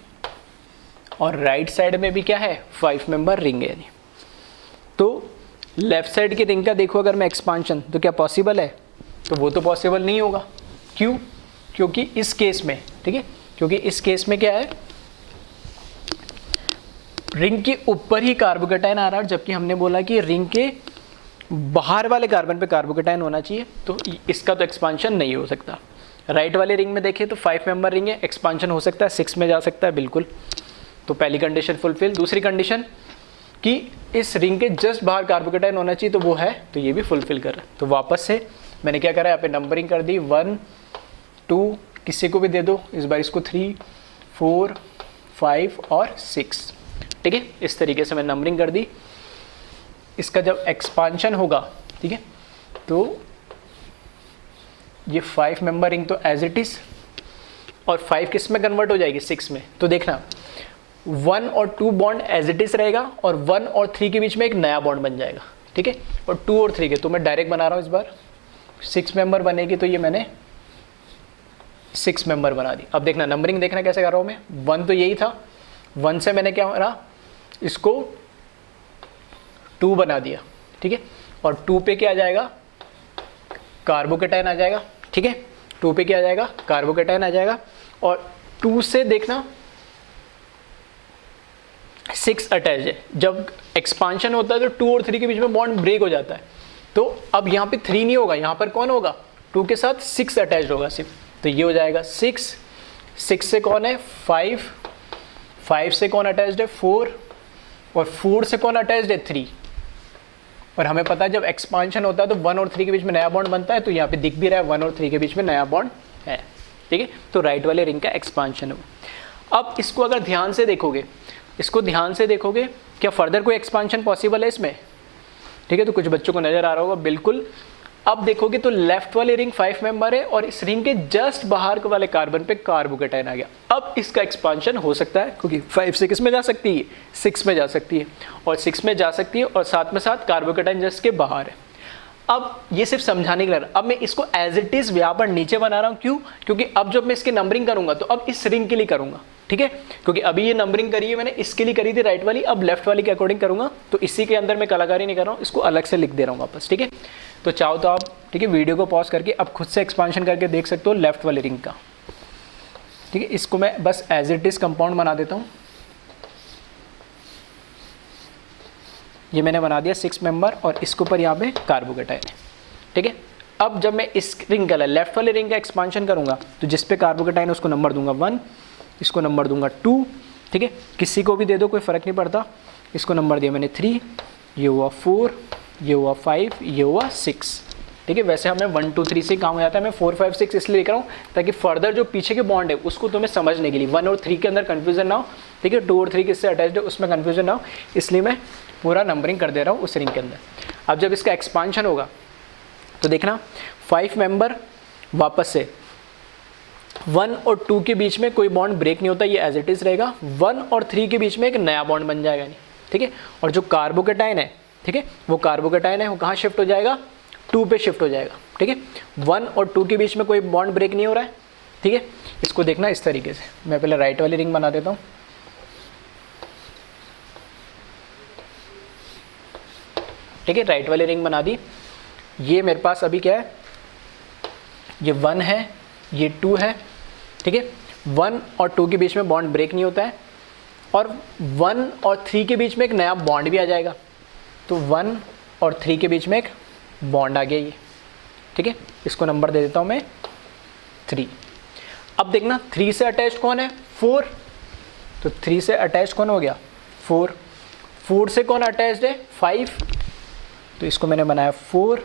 और राइट साइड में भी क्या है 5 मेंबर रिंग है। तो लेफ्ट साइड की रिंग का देखो अगर मैं एक्सपांशन, तो क्या पॉसिबल है? तो वो तो पॉसिबल नहीं होगा। क्यों? क्योंकि इस केस में, ठीक है, क्योंकि इस केस में क्या है, रिंग के ऊपर ही कार्बोकेटाइन आ रहा है, जबकि हमने बोला कि रिंग के बाहर वाले कार्बन पे कार्बोकेटाइन होना चाहिए, तो इसका तो एक्सपांशन नहीं हो सकता। राइट वाले रिंग में देखिए तो 5 मेंबर रिंग है, एक्सपांशन हो सकता है, 6 में जा सकता है बिल्कुल। तो पहली कंडीशन फुलफिल। दूसरी कंडीशन कि इस रिंग के जस्ट बाहर कार्बोकेटाइन होना चाहिए, तो वो है, तो ये भी फुलफिल कर रहा है। तो वापस से मैंने क्या करा, यहाँ पे नंबरिंग कर दी 1 2, किसी को भी दे दो, इस बार इसको 3 4 5 और 6, ठीक है। इस तरीके से मैं नंबरिंग कर दी। इसका जब एक्सपांशन होगा, ठीक है, तो ये 5 मेंबर रिंग तो एज इट इज, और 5 किस में कन्वर्ट हो जाएगी 6 में। तो देखना 1 और 2 बॉन्ड एज इट इज रहेगा और 1 और 3 के बीच में एक नया बॉन्ड बन जाएगा, ठीक है। और 2 और 3 के तो मैं डायरेक्ट बना रहा हूँ, इस बार 6 मेंबर बनेगी, तो ये मैंने 6 मेंबर बना दी। अब देखना नंबरिंग देखना कैसे कर रहा हूँ मैं। 1 तो यही था, 1 से मैंने क्या करा, इसको 2 बना दिया, ठीक है। और 2 पे क्या आ जाएगा, कार्बोकेटाइन आ जाएगा, ठीक है। 2 पे क्या आ जाएगा, कार्बोकेटाइन आ जाएगा। और 2 से देखना 6 अटैच है। जब एक्सपांशन होता है तो 2 और 3 के बीच में बॉन्ड ब्रेक हो जाता है। तो अब यहाँ पे 3 नहीं होगा, यहाँ पर कौन होगा, 2 के साथ 6 अटैच होगा सिर्फ। तो ये हो जाएगा 6 से कौन है 5 से कौन अटैच्ड है 4, और 4 से कौन अटैच्ड है 3। और हमें पता है जब एक्सपांशन होता है तो 1 और 3 के बीच में नया बॉन्ड बनता है, तो यहाँ पे दिख भी रहा है 1 और 3 के बीच में नया बॉन्ड है, ठीक है। तो राइट वाले रिंग का एक्सपांशन हो। अब इसको अगर ध्यान से देखोगे, क्या फर्दर कोई एक्सपांशन पॉसिबल है इसमें, ठीक है। तो कुछ बच्चों को नजर आ रहा होगा, बिल्कुल। अब देखोगे तो लेफ्ट वाली रिंग 5 मेंबर है और इस रिंग के जस्ट बाहर वाले कार्बन पे कार्बोकेटाइन आ गया। अब इसका एक्सपांशन हो सकता है, क्योंकि 5 से किस में जा सकती है, 6 में जा सकती है, और 6 में जा सकती है और साथ में साथ कार्बोकेटाइन जस्ट के बाहर है। अब ये सिर्फ समझाने के लिए, अब मैं इसको एज इट इज यहाँ पर नीचे बना रहा हूँ। क्यों? क्योंकि अब जब मैं इसकी नंबरिंग करूंगा तो अब इस रिंग के लिए करूंगा, ठीक है। क्योंकि अभी ये नंबरिंग करी है मैंने, इसके लिए करी थी राइट वाली, अब लेफ्ट वाली के अकॉर्डिंग करूंगा। तो इसी के अंदर मैं कलाकारी नहीं कर रहा हूँ, इसको अलग से लिख दे रहा हूँ वापस, ठीक है। तो चाहो तो आप, ठीक है, वीडियो को पॉज करके अब खुद से एक्सपांशन करके देख सकते हो लेफ्ट वाली रिंग का, ठीक है। इसको मैं बस एज इट इज कंपाउंड बना देता हूँ। ये मैंने बना दिया 6 मेंबर और इसके ऊपर यहाँ पे कार्बोकेटाइन है, ठीक है। अब जब मैं इस रिंग का लेफ्ट वाले रिंग का एक्सपांशन करूंगा तो जिस पे कार्बोकेटाइन उसको नंबर दूंगा 1, इसको नंबर दूंगा 2, ठीक है। किसी को भी दे दो, कोई फर्क नहीं पड़ता। इसको नंबर दिया मैंने 3, ये हुआ 4, ये हुआ 5, ये हुआ 6, ठीक है। वैसे हमें 1 2 3 से काम हो जाता है, मैं 4 5 6 इसलिए लिख रहा हूँ ताकि फर्दर जो पीछे के बॉन्ड है उसको तुम्हें समझने के लिए 1 और 3 के अंदर कन्फ्यूजन ना हो, ठीक है। 2 और 3 किससे अटैच्ड है उसमें कन्फ्यूजन ना हो, इसलिए मैं पूरा नंबरिंग कर दे रहा हूँ उस रिंग के अंदर। अब जब इसका एक्सपांशन होगा तो देखना 5 मेंबर, वापस से 1 और 2 के बीच में कोई बॉन्ड ब्रेक नहीं होता, ये एज इट इज रहेगा। 1 और 3 के बीच में एक नया बॉन्ड बन जाएगा, नहीं, ठीक है। और जो कार्बोकेटाइन है, ठीक है, वो कार्बोकेटाइन है, वो कहाँ शिफ्ट हो जाएगा, 2 पे शिफ्ट हो जाएगा, ठीक है। 1 और 2 के बीच में कोई बॉन्ड ब्रेक नहीं हो रहा है, ठीक है। इसको देखना इस तरीके से, मैं पहले राइट वाली रिंग बना देता हूँ, ठीक है। राइट वाली रिंग बना दी। ये मेरे पास अभी क्या है, ये 1 है, ये 2 है, ठीक है। 1 और 2 के बीच में बॉन्ड ब्रेक नहीं होता है, और 1 और 3 के बीच में एक नया बॉन्ड भी आ जाएगा। तो 1 और 3 के बीच में एक बॉन्ड आ गया ये, ठीक है, इसको नंबर दे देता हूँ मैं 3। अब देखना 3 से अटैच कौन है, 4, तो 3 से अटैच कौन हो गया, 4। 4 से कौन अटैच्ड है, 5, तो इसको मैंने बनाया 4।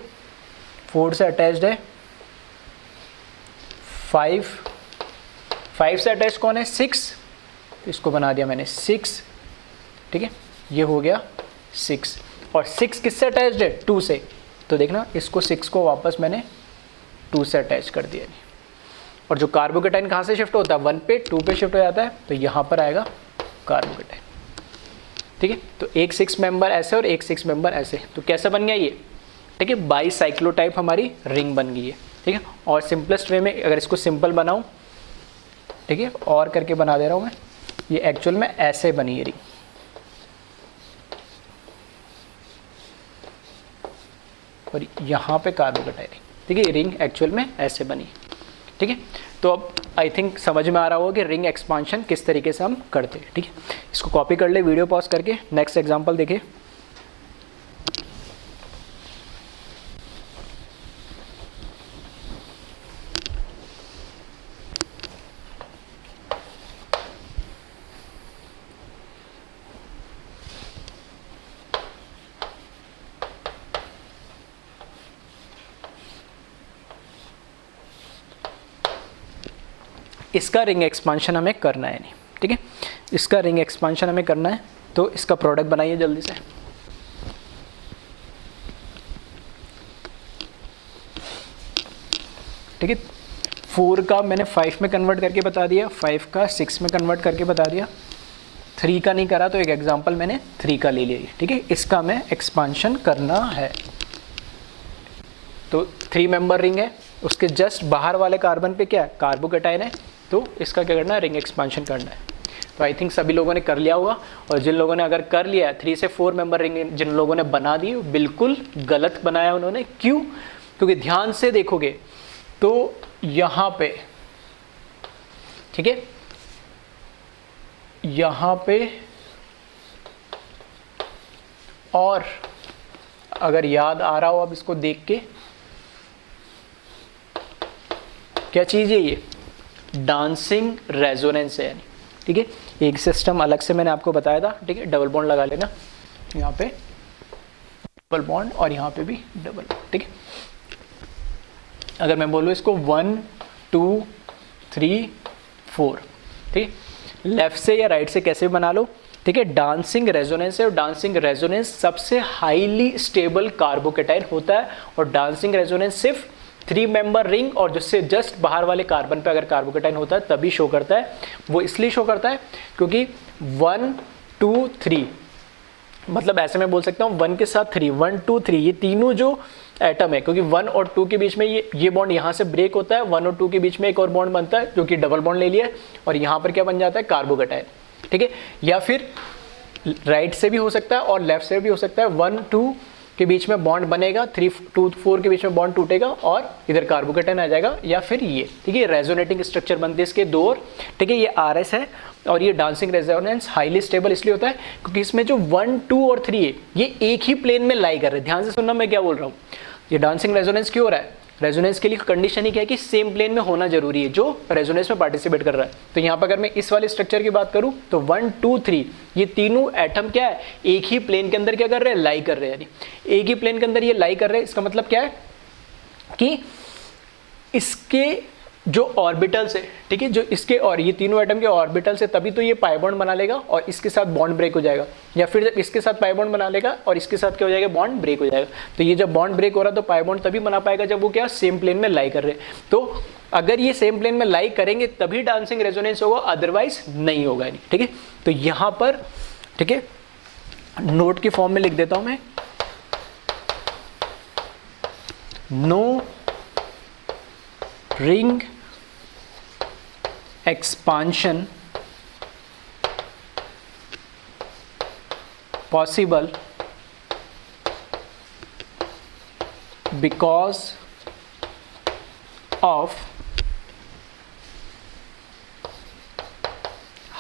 4 से अटैच्ड है 5। 5 से अटैच कौन है, 6, तो इसको बना दिया मैंने 6, ठीक है, ये हो गया 6। और 6 किससे अटैच्ड है, 2 से, तो देखना इसको 6 को वापस मैंने 2 से अटैच कर दिया। और जो कार्बोकेटाइन कहाँ से शिफ्ट होता है, 1 पे 2 पे शिफ्ट हो जाता है, तो यहाँ पर आएगा कार्बोकेटाइन, ठीक है। तो एक 6 मेंबर ऐसे और एक 6 मेंबर ऐसे, तो कैसा बन गया ये, ठीक है, बाईसाइक्लोटाइप हमारी रिंग बन गई है, ठीक है। और सिंपलेस्ट वे में अगर इसको सिंपल बनाऊं, ठीक है, और करके बना दे रहा हूँ मैं, ये एक्चुअल में ऐसे बनी है रिंग, और यहाँ पे कार्बोकेटाइन, ठीक है, रिंग एक्चुअल में ऐसे बनी, ठीक है। तो अब आई थिंक समझ में आ रहा होगा कि रिंग एक्सपांशन किस तरीके से हम करते हैं, ठीक है। इसको कॉपी कर ले, वीडियो पॉज करके नेक्स्ट एग्जांपल देखिए। इसका रिंग एक्सपांशन हमें करना है नहीं, ठीक है, इसका रिंग एक्सपांशन हमें करना है, तो इसका प्रोडक्ट बनाइए जल्दी से। ठीक है, 4 का मैंने 5 में कन्वर्ट करके बता दिया, 5 का 6 में कन्वर्ट करके बता दिया, 3 का नहीं करा तो एक एग्जांपल मैंने 3 का ले लिया, ठीक है। इसका मैं एक्सपांशन करना है, तो 3 मेंबर रिंग है, उसके जस्ट बाहर वाले कार्बन पे क्या है, कार्बोकेटाइन है, तो इसका क्या करना है, रिंग एक्सपांशन करना है। तो आई थिंक सभी लोगों ने कर लिया होगा, और जिन लोगों ने अगर कर लिया है 3 से 4 मेंबर रिंग जिन लोगों ने बना दी, बिल्कुल गलत बनाया उन्होंने। क्यों, क्योंकि ध्यान से देखोगे तो यहाँ पे, ठीक है, यहाँ पे, और अगर याद आ रहा हो अब इसको देख के, क्या चीज़ है ये, डांसिंग रेजोनेंस है, ठीक है। एक सिस्टम अलग से मैंने आपको बताया था, ठीक है, डबल बॉन्ड लगा लेना, यहाँ पे डबल बॉन्ड और यहाँ पे भी डबल, ठीक है। अगर मैं बोलूँ इसको 1 2 3 4, ठीक है, लेफ्ट से या राइट से कैसे भी बना लो, ठीक है, डांसिंग रेजोनेंस है, और डांसिंग रेजोनेंस सबसे हाईली स्टेबल कार्बोकेटाइन होता है, और डांसिंग रेजोनेंस सिर्फ 3 मेंबर रिंग और जिससे जस्ट बाहर वाले कार्बन पे अगर कार्बोकेटाइन होता है तभी शो करता है। वो इसलिए शो करता है क्योंकि 1 2 3, मतलब ऐसे मैं बोल सकता हूँ 1 के साथ 3, 1 2 3, ये तीनों जो एटम है, क्योंकि 1 और 2 के बीच में ये बॉन्ड यहाँ से ब्रेक होता है, 1 और 2 के बीच में एक और बॉन्ड बनता है जो कि डबल बॉन्ड ले लिया है, और यहाँ पर क्या बन जाता है, कार्बोकेटाइन, ठीक है। या फिर राइट से भी हो सकता है और लेफ्ट से भी हो सकता है, 1 2 के बीच में बॉन्ड बनेगा, 3 2 4 के बीच में बॉन्ड टूटेगा और इधर कार्बोकेटाइन आ जाएगा, या फिर ये, ठीक है, रेजोनेटिंग स्ट्रक्चर बनते हैं इसके 2 और, ठीक है। ये RS है, और ये डांसिंग रेजोनेंस हाईली स्टेबल इसलिए होता है क्योंकि इसमें जो 1 2 और 3 है ये एक ही प्लेन में लाई कर रहे हैं। ध्यान से सुनना मैं क्या बोल रहा हूँ, ये डांसिंग रेजोनेंस क्यों हो रहा है, रेजोनेंस के लिए कंडीशन ही क्या है कि सेम प्लेन में होना जरूरी है जो रेजोनेंस में पार्टिसिपेट कर रहा है। तो यहाँ पर अगर मैं इस वाले स्ट्रक्चर की बात करूँ तो 1 2 3 ये तीनों एटम क्या है, एक ही प्लेन के अंदर क्या कर रहे हैं, लाई कर रहे हैं, यानी एक ही प्लेन के अंदर ये लाई कर रहे हैं। इसका मतलब क्या है कि इसके जो ऑर्बिटल्स है, ठीक है, जो इसके और ये तीनों एटम के ऑर्बिटल्स है, तभी तो ये पाई बॉन्ड बना लेगा और इसके साथ बॉन्ड ब्रेक हो जाएगा, या फिर जब इसके साथ पाई बॉन्ड बना लेगा और इसके साथ क्या हो जाएगा, बॉन्ड ब्रेक हो जाएगा। तो ये जब बॉन्ड ब्रेक हो रहा है तो पाई बॉन्ड तभी बना पाएगा जब वो क्या सेम प्लेन में लाई कर रहे हैं। तो अगर ये सेम प्लेन में लाई करेंगे तभी डांसिंग रेजोनेंस होगा, अदरवाइज नहीं होगा, ठीक है। तो यहाँ पर, ठीक है, नोट के फॉर्म में लिख देता हूं मैं, no ring expansion possible because of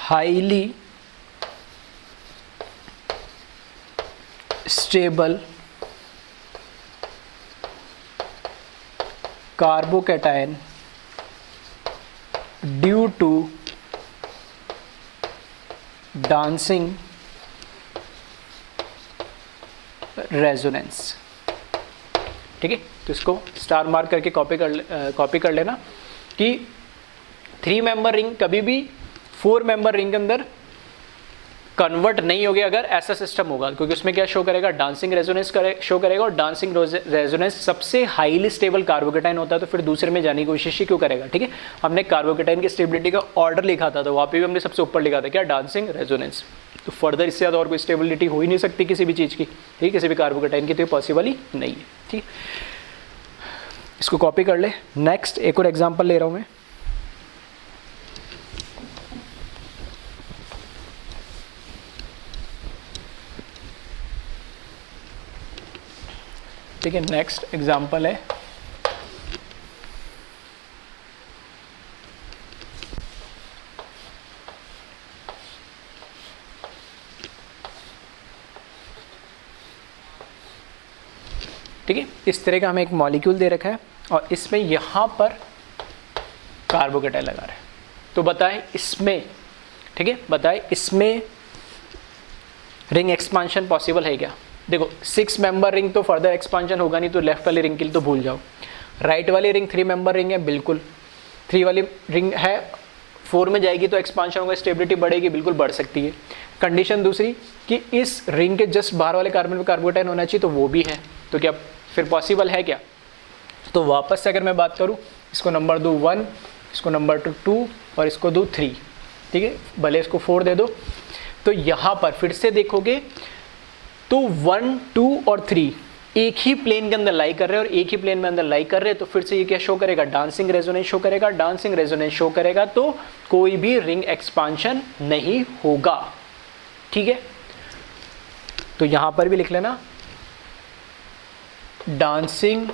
highly stable carbocation due to dancing resonance. ठीक है, तो इसको स्टार मार्क करके कॉपी कर लेना कि 3 मेंबर रिंग कभी भी 4 मेंबर रिंग के अंदर कन्वर्ट नहीं होगी अगर ऐसा सिस्टम होगा, क्योंकि उसमें क्या शो करेगा, डांसिंग रेजोनेंस शो करेगा, और डांसिंग रेजोनेंस सबसे हाईली स्टेबल कार्बोकैटायन होता है, तो फिर दूसरे में जाने की कोशिश ही क्यों करेगा। ठीक है, हमने कार्बोकैटायन की स्टेबिलिटी का ऑर्डर लिखा था, तो वहाँ पे भी हमने सबसे ऊपर लिखा था क्या, डांसिंग रेजोनेंस। तो फर्दर इससे ज़्यादा और कोई स्टेबिलिटी हो ही नहीं सकती किसी भी चीज़ की, ठीक है, किसी भी कार्बोकैटायन की, तो पॉसिबल ही नहीं है। ठीक, इसको कॉपी कर ले। नेक्स्ट एक और एग्जांपल ले रहा हूँ मैं। ठीक है, नेक्स्ट एग्जांपल है ठीक है, इस तरह का हमें एक मॉलिक्यूल दे रखा है और इसमें यहाँ पर कार्बोकैटायन लगा रहा है। तो बताएं इसमें, ठीक है, बताएं इसमें रिंग एक्सपांशन पॉसिबल है क्या। देखो 6 मेंबर रिंग तो फर्दर एक्सपांशन होगा नहीं, तो लेफ्ट वाली रिंग के लिए तो भूल जाओ। राइट वाली रिंग 3 मेंबर रिंग है, बिल्कुल 3 वाली रिंग है, 4 में जाएगी तो एक्सपांशन होगा, स्टेबिलिटी बढ़ेगी, बिल्कुल बढ़ सकती है। कंडीशन दूसरी कि इस रिंग के जस्ट बाहर वाले कार्बन पे कार्बोकैटायन होना चाहिए, तो वो भी है, तो क्या फिर पॉसिबल है क्या। तो वापस से अगर मैं बात करूं, इसको नंबर दूं 1, इसको नंबर 2 और इसको दूं 3, ठीक है, भले इसको 4 दे दो। तो यहाँ पर फिर से देखोगे तो 1, 2 और 3 एक ही प्लेन के अंदर लाई कर रहे हैं और एक ही प्लेन में अंदर लाई कर रहे हैं, तो फिर से ये क्या शो करेगा, डांसिंग रेजोनेंस शो करेगा। डांसिंग रेजोनेंस शो करेगा तो कोई भी रिंग एक्सपांशन नहीं होगा। ठीक है, तो यहां पर भी लिख लेना डांसिंग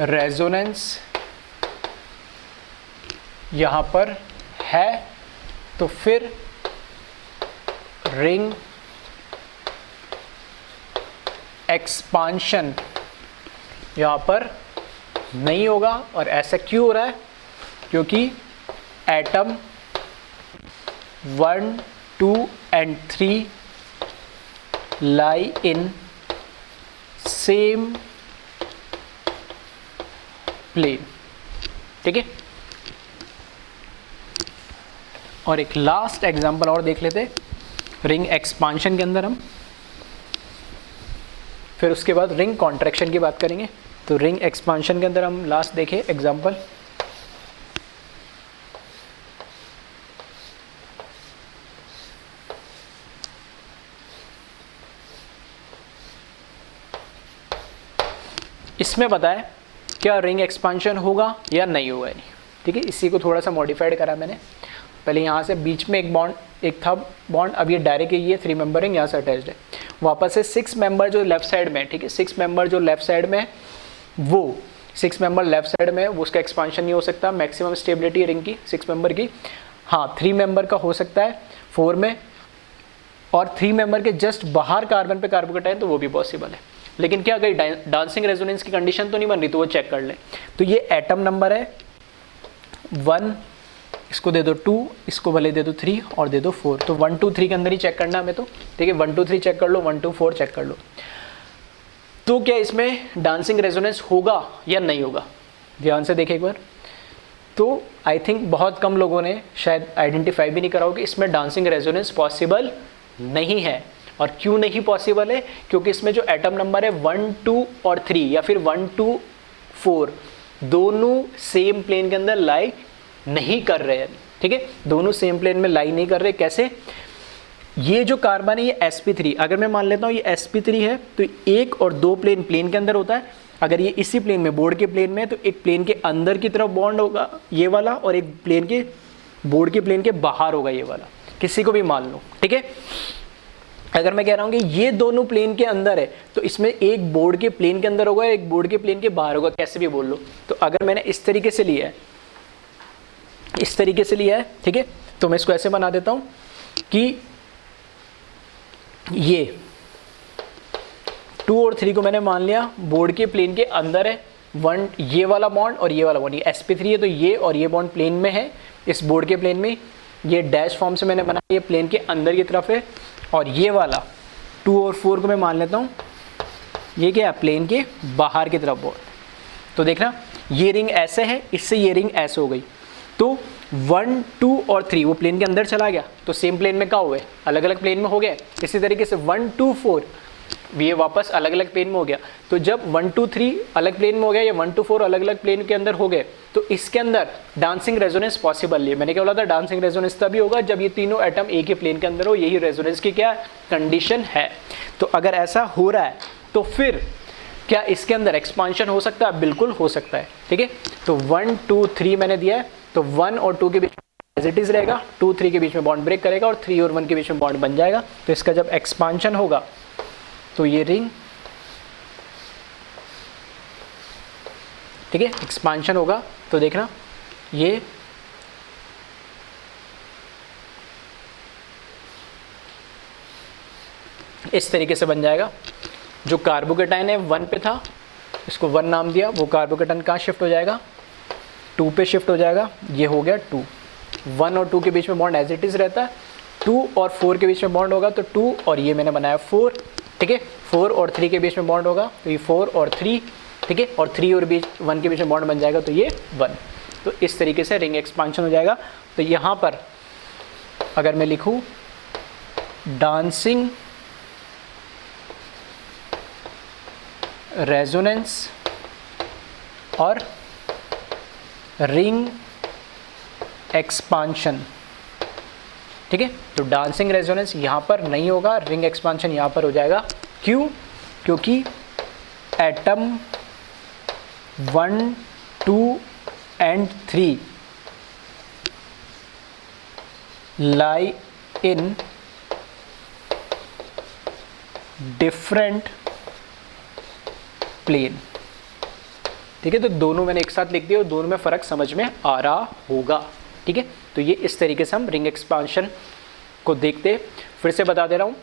रेजोनेंस यहां पर है, तो फिर रिंग एक्सपांशन यहां पर नहीं होगा। और ऐसा क्यों हो रहा है, क्योंकि atom 1, 2 and 3 lie in same plane। ठीक है, और एक लास्ट एग्जांपल और देख लेते रिंग एक्सपांशन के अंदर हम, फिर उसके बाद रिंग कॉन्ट्रैक्शन की बात करेंगे। तो रिंग एक्सपांशन के अंदर हम लास्ट देखें एग्जांपल, इसमें बताएं क्या रिंग एक्सपांशन होगा या नहीं होगा। नहीं, ठीक है, इसी को थोड़ा सा मॉडिफाइड करा मैंने। पहले यहाँ से बीच में एक बॉन्ड, एक था बॉन्ड, अब ये डायरेक्ट ये 3 मेंबर रिंग यहाँ से अटैच्ड है। वापस से 6 मेंबर जो लेफ्ट साइड में, ठीक है, 6 मेंबर जो लेफ्ट साइड में, वो 6 मेंबर लेफ्ट साइड में, वो उसका एक्सपांशन नहीं हो सकता। मैक्सिमम स्टेबिलिटी रिंग की 6 मेंबर की, हाँ 3 मेंबर का हो सकता है 4 में, और 3 मेंबर के जस्ट बाहर कार्बन पे कार्बोकैटायन, तो वो भी पॉसिबल है। लेकिन क्या कहीं डांसिंग रेजोनेंस की कंडीशन तो नहीं बन रही, तो वो चेक कर लें। तो ये एटम नंबर है 1, इसको दे दो 2, इसको भले दे दो 3 और दे दो 4। तो 1, 2, 3 के अंदर ही चेक करना हमें, तो ठीक है 1, 2, 3 चेक कर लो, 1, 2, 4 चेक कर लो। तो क्या इसमें डांसिंग रेजोनेंस होगा या नहीं होगा, ध्यान से देखें एक बार। तो आई थिंक बहुत कम लोगों ने शायद आइडेंटिफाई भी नहीं करा हो कि इसमें डांसिंग रेजोनेंस पॉसिबल नहीं है। और क्यों नहीं पॉसिबल है, क्योंकि इसमें जो एटम नंबर है 1, 2 और 3 या फिर 1, 2, 4 दोनों सेम प्लेन के अंदर लाई नहीं कर रहे हैं। ठीक है, दोनों सेम प्लेन में लाई नहीं कर रहे। कैसे, ये जो कार्बन है ये sp3, अगर मैं मान लेता हूँ ये sp3 है, तो 1 और 2 प्लेन के अंदर होता है। अगर ये इसी प्लेन में, बोर्ड के प्लेन में है, तो एक प्लेन के अंदर की तरफ बॉन्ड होगा ये वाला, और एक प्लेन के, बोर्ड के प्लेन के बाहर होगा ये वाला, किसी को भी मान लो। ठीक है, अगर मैं कह रहा हूँ कि ये दोनों प्लेन के अंदर है, तो इसमें एक बोर्ड के प्लेन के अंदर होगा, एक बोर्ड के प्लेन के बाहर होगा, कैसे भी बोल लो। तो अगर मैंने इस तरीके से लिया है, इस तरीके से लिया है, ठीक है, तो मैं इसको ऐसे बना देता हूँ कि ये 2 और 3 को मैंने मान लिया बोर्ड के प्लेन के अंदर है, वन ये वाला बॉन्ड और ये वाला बॉन्ड, ये sp3 है तो ये और ये बॉन्ड प्लेन में है, इस बोर्ड के प्लेन में, ये डैश फॉर्म से मैंने बनाया, ये प्लेन के अंदर की तरफ है, और ये वाला 2 और 4 को मैं मान लेता हूँ ये क्या है, प्लेन के बाहर की तरफ बॉन्ड। तो देखना ये रिंग ऐसे है, इससे ये रिंग ऐसे हो गई, तो 1, 2 और 3 वो प्लेन के अंदर चला गया, तो सेम प्लेन में क्या हुए, अलग अलग प्लेन में हो गए। इसी तरीके से 1, 2, 4 ये वापस अलग अलग प्लेन में हो गया। तो जब 1, 2, 3 अलग प्लेन में हो गया या 1, 2, 4 अलग अलग प्लेन के अंदर हो गए, तो इसके अंदर डांसिंग रेजोनेंस पॉसिबल है। मैंने क्या बोला था, डांसिंग रेजोनेंस तभी होगा जब ये तीनों एटम एक ही प्लेन के अंदर हो, यही रेजोनेंस की क्या कंडीशन है। तो अगर ऐसा हो रहा है तो फिर क्या इसके अंदर एक्सपांशन हो सकता है, बिल्कुल हो सकता है। ठीक है, तो 1, 2, 3 मैंने दिया है, तो 1 और 2 के बीच एज इट इज रहेगा, 2, 3 के बीच में बॉन्ड ब्रेक करेगा और 3 और 1 के बीच में बॉन्ड बन जाएगा। तो इसका जब एक्सपांशन होगा तो ये रिंग, ठीक है, एक्सपांशन होगा तो देखना ये इस तरीके से बन जाएगा। जो कार्बोकेटाइन है 1 पे था, इसको 1 नाम दिया, वो कार्बोकेटाइन कहाँ शिफ्ट हो जाएगा, 2 पे शिफ्ट हो जाएगा, ये हो गया 2। 1 और 2 के बीच में बॉन्ड एज इट इज रहता है, 2 और 4 के बीच में बॉन्ड होगा तो 2 और ये मैंने बनाया 4, ठीक है। 4 और 3 के बीच में बॉन्ड होगा तो ये 4 और 3, ठीक है, और 3 और 1 के बीच में बॉन्ड बन जाएगा तो ये 1। तो इस तरीके से रिंग एक्सपांशन हो जाएगा। तो यहाँ पर अगर मैं लिखूँ डांसिंग रेजोनेंस और रिंग एक्सपांशन, ठीक है, तो डांसिंग रेजोनेंस यहाँ पर नहीं होगा, रिंग एक्सपांशन यहाँ पर हो जाएगा। क्यों? क्योंकि atom 1, 2 and 3 lie in different plane, ठीक है। तो दोनों मैंने एक साथ लिख दिया और दोनों में फ़र्क समझ में आ रहा होगा, ठीक है। तो ये इस तरीके से हम रिंग एक्सपांशन को देखते। फिर से बता दे रहा हूँ,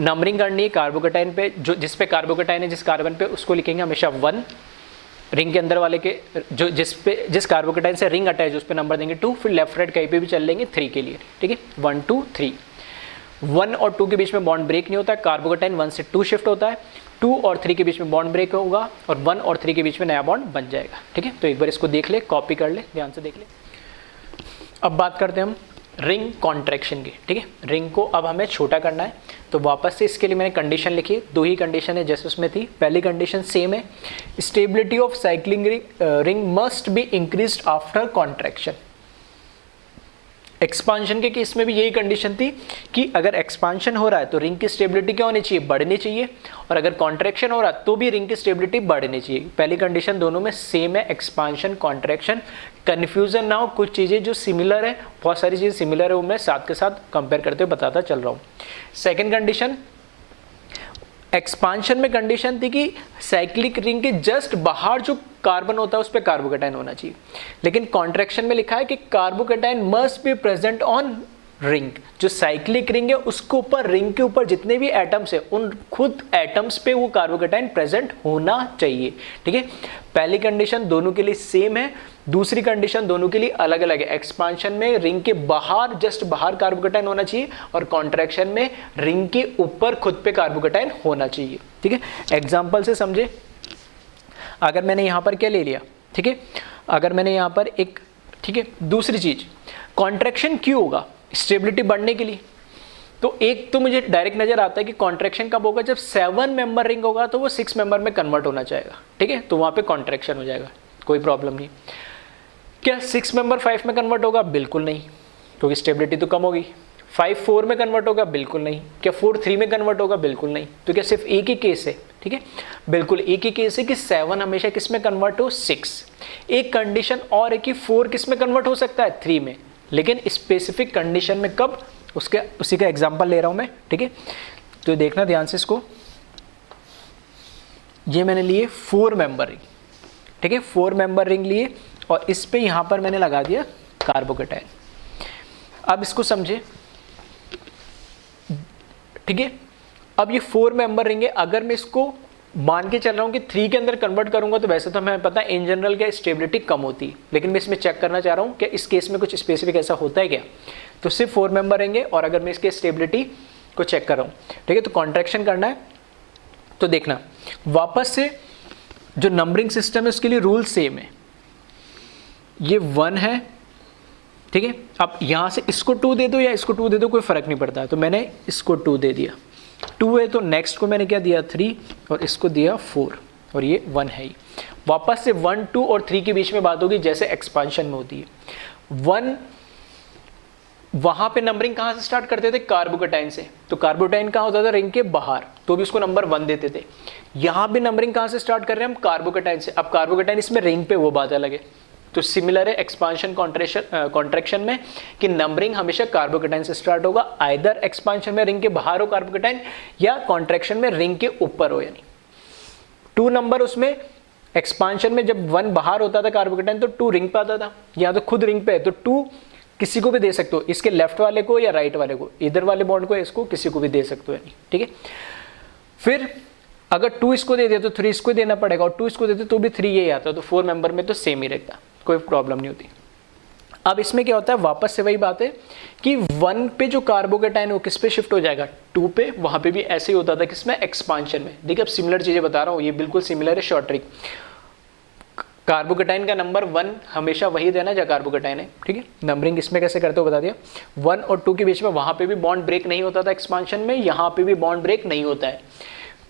नंबरिंग करनी है कार्बोकेटाइन पे, जो जिस पे कार्बोकेटाइन है जिस कार्बन पे, उसको लिखेंगे हमेशा 1। रिंग के अंदर वाले के जो जिस कार्बोकेटाइन से रिंग अटैच उस पर नंबर देंगे 2, फिर लेफ्ट राइट कहीं पे भी चल लेंगे 3 के लिए, ठीक है। 1, 2, 3। 1 और 2 के बीच में बॉन्ड ब्रेक नहीं होता है, कार्बोकेटाइन 1 से 2 शिफ्ट होता है, 2 और 3 के बीच में बॉन्ड ब्रेक होगा और 1 और 3 के बीच में नया बॉन्ड बन जाएगा, ठीक है। तो एक बार इसको देख ले, कॉपी कर ले, ध्यान से देख ले। अब बात करते हैं हम रिंग कॉन्ट्रैक्शन की, ठीक है। रिंग को अब हमें छोटा करना है, तो वापस से इसके लिए मैंने कंडीशन लिखी, 2 ही कंडीशन है जैसे उसमें थी। पहली कंडीशन सेम है, stability of cycling ring must be increased after contraction. Expansion के केस में भी यही कंडीशन थी कि अगर एक्सपांशन हो रहा है तो रिंग की स्टेबिलिटी क्या होनी चाहिए, बढ़नी चाहिए, और अगर कॉन्ट्रैक्शन हो रहा है तो भी रिंग की स्टेबिलिटी बढ़नी चाहिए। पहली कंडीशन दोनों में सेम है, एक्सपांशन कॉन्ट्रैक्शन। कन्फ्यूजन ना हो, कुछ चीज़ें जो सिमिलर है, बहुत सारी चीज़ें सिमिलर है, वो मैं साथ के साथ कंपेयर करते हुए बताता चल रहा हूँ। सेकेंड कंडीशन, एक्सपांशन में कंडीशन थी कि साइक्लिक रिंग के जस्ट बाहर जो कार्बन होता है उस पर कार्बोकेटाइन होना चाहिए, लेकिन कॉन्ट्रैक्शन में लिखा है कि carbocation must be present on ring. जो साइक्लिक रिंग है उसके ऊपर, रिंग के ऊपर जितने भी एटम्स है उन खुद एटम्स पे वो कार्बोकेटाइन प्रेजेंट होना चाहिए, ठीक है। पहली कंडीशन दोनों के लिए सेम है, दूसरी कंडीशन दोनों के लिए अलग अलग है। एक्सपांशन में रिंग के बाहर, जस्ट बाहर कार्बोकेटाइन होना चाहिए, और कॉन्ट्रैक्शन में रिंग के ऊपर खुद पे कार्बोकेटाइन होना चाहिए, ठीक है। एग्जाम्पल से समझे, अगर मैंने यहाँ पर क्या ले लिया, ठीक है, अगर मैंने यहाँ पर एक, ठीक है, दूसरी चीज, कॉन्ट्रैक्शन क्यों होगा, स्टेबिलिटी बढ़ने के लिए। तो एक तो मुझे डायरेक्ट नजर आता है कि कॉन्ट्रैक्शन कब होगा, जब 7 मेंबर रिंग होगा तो वो 6 मेंबर में कन्वर्ट होना चाहेगा, ठीक है, तो वहां पे कॉन्ट्रैक्शन हो जाएगा, कोई प्रॉब्लम नहीं। क्या 6 मेंबर 5 में कन्वर्ट होगा, बिल्कुल नहीं, क्योंकि स्टेबिलिटी तो कम होगी। 5 4 में कन्वर्ट होगा, बिल्कुल नहीं। क्या 4 3 में कन्वर्ट होगा, बिल्कुल नहीं। तो क्या सिर्फ एक ही केस है, ठीक है, बिल्कुल एक ही केस है कि 7 हमेशा किस में कन्वर्ट हो, 6। एक कंडीशन और है कि 4 किस में कन्वर्ट हो सकता है, 3 में, लेकिन स्पेसिफिक कंडीशन में कब, उसके उसी का एग्जांपल ले रहा हूं मैं, ठीक है। तो देखना ध्यान से इसको, ये मैंने लिए 4 मेंबर रिंग, ठीक है, 4 मेंबर रिंग लिए और इस पे यहां पर मैंने लगा दिया कार्बोकेटाइन। अब इसको समझे, ठीक है। अब ये 4 मेंबर रिंग है, अगर मैं इसको मान के चल रहा हूँ कि 3 के अंदर कन्वर्ट करूंगा तो वैसे तो हमें पता है इन जनरल क्या स्टेबिलिटी कम होती है, लेकिन मैं इसमें चेक करना चाह रहा हूँ कि इस केस में कुछ स्पेसिफिक ऐसा होता है क्या। तो सिर्फ 4 मेंबर रहेंगे और अगर मैं इसके स्टेबिलिटी को चेक कर रहा हूँ, ठीक है, तो कॉन्ट्रैक्शन करना है। तो देखना वापस से जो नंबरिंग सिस्टम है उसके लिए रूल सेम है, ये 1 है, ठीक है। अब यहाँ से इसको 2 दे दो या इसको 2 दे दो कोई फर्क नहीं पड़ता, तो मैंने इसको 2 दे दिया, 2 है तो नेक्स्ट को मैंने क्या दिया 3 और इसको दिया 4 और ये 1 है ही। वापस से 1, 2 और 3 के बीच में बात होगी जैसे एक्सपांशन में होती है। 1 वहां पे नंबरिंग कहां से स्टार्ट करते थे, कार्बोकेटाइन से, तो कार्बोकेटाइन कहां होता था रिंग के बाहर, तो भी उसको नंबर 1 देते थे। यहां भी नंबरिंग कहां से स्टार्ट कर रहे हैं हम, कार्बोकेटाइन से। अब कार्बोकेटाइन इसमें रिंग पे वो बात अलग है, तो सिमिलर है एक्सपांशन कॉन्ट्रैक्शन में कि नंबरिंग हमेशा कार्बोकेटाइन से स्टार्ट होगा, आइदर एक्सपांशन में रिंग के बाहर हो कार्बोकेटाइन या कॉन्ट्रैक्शन में रिंग के ऊपर हो। यानी 2 नंबर उसमें एक्सपांशन में जब 1 बाहर होता था कार्बोकेटाइन तो 2 रिंग पे आता था, यहाँ तो खुद रिंग पे है तो 2 किसी को भी दे सकते हो, इसके लेफ्ट वाले को या राइट वाले को, इधर वाले बॉन्ड को इसको किसी को भी दे सकते हो, यानी ठीक है। फिर अगर 2 इसको दे दे तो 3 इसको देना पड़ेगा और 2 इसको देते तो भी 3 यही आता, तो 4 मेंबर में तो सेम ही रहता, कोई प्रॉब्लम नहीं होती। अब इसमें क्या होता है, वापस से वही बात है कि 1 पे जो कार्बोकेटाइन है वो किस पे शिफ्ट हो जाएगा, 2 पे। वहां पे भी ऐसे ही होता था किसमें, एक्सपांशन में। देखिए अब सिमिलर चीजें बता रहा हूँ, ये बिल्कुल सिमिलर है, शॉर्ट ट्रिक। कार्बोकेटाइन का नंबर 1 हमेशा वही देना जो कार्बोकेटाइन है, ठीक है। नंबरिंग इसमें कैसे करते हो बता दिया। 1 और 2 के बीच में वहां पे भी बॉन्ड ब्रेक नहीं होता था एक्सपांशन में, यहाँ पे भी बॉन्ड ब्रेक नहीं होता है।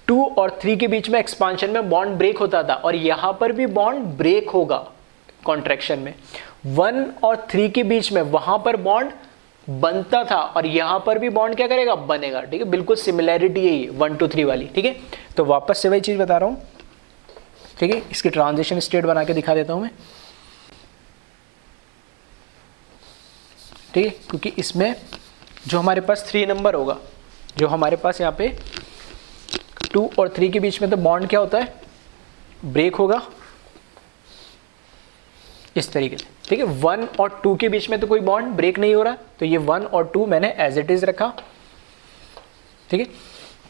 2 और 3 के बीच में एक्सपांशन में बॉन्ड ब्रेक होता था और यहाँ पर भी बॉन्ड ब्रेक होगा कॉन्ट्रैक्शन में। 1 और 3 के बीच में वहां पर बॉन्ड बनता था और यहां पर भी बॉन्ड क्या करेगा, बनेगा, ठीक है। बिल्कुल सिमिलैरिटी है 1 2 3 वाली, ठीक है। तो वापस से वही चीज बता रहा हूं, ठीक है। इसकी ट्रांजिशन स्टेट बना के दिखा देता हूं मैं, ठीक है, क्योंकि इसमें जो हमारे पास 3 नंबर होगा, जो हमारे पास यहाँ पे 2 और 3 के बीच में तो बॉन्ड क्या होता है, ब्रेक होगा इस तरीके से, ठीक है। 1 और 2 के बीच में तो कोई बॉन्ड ब्रेक नहीं हो रहा, तो ये 1 और 2 मैंने एज इट इज रखा, ठीक है।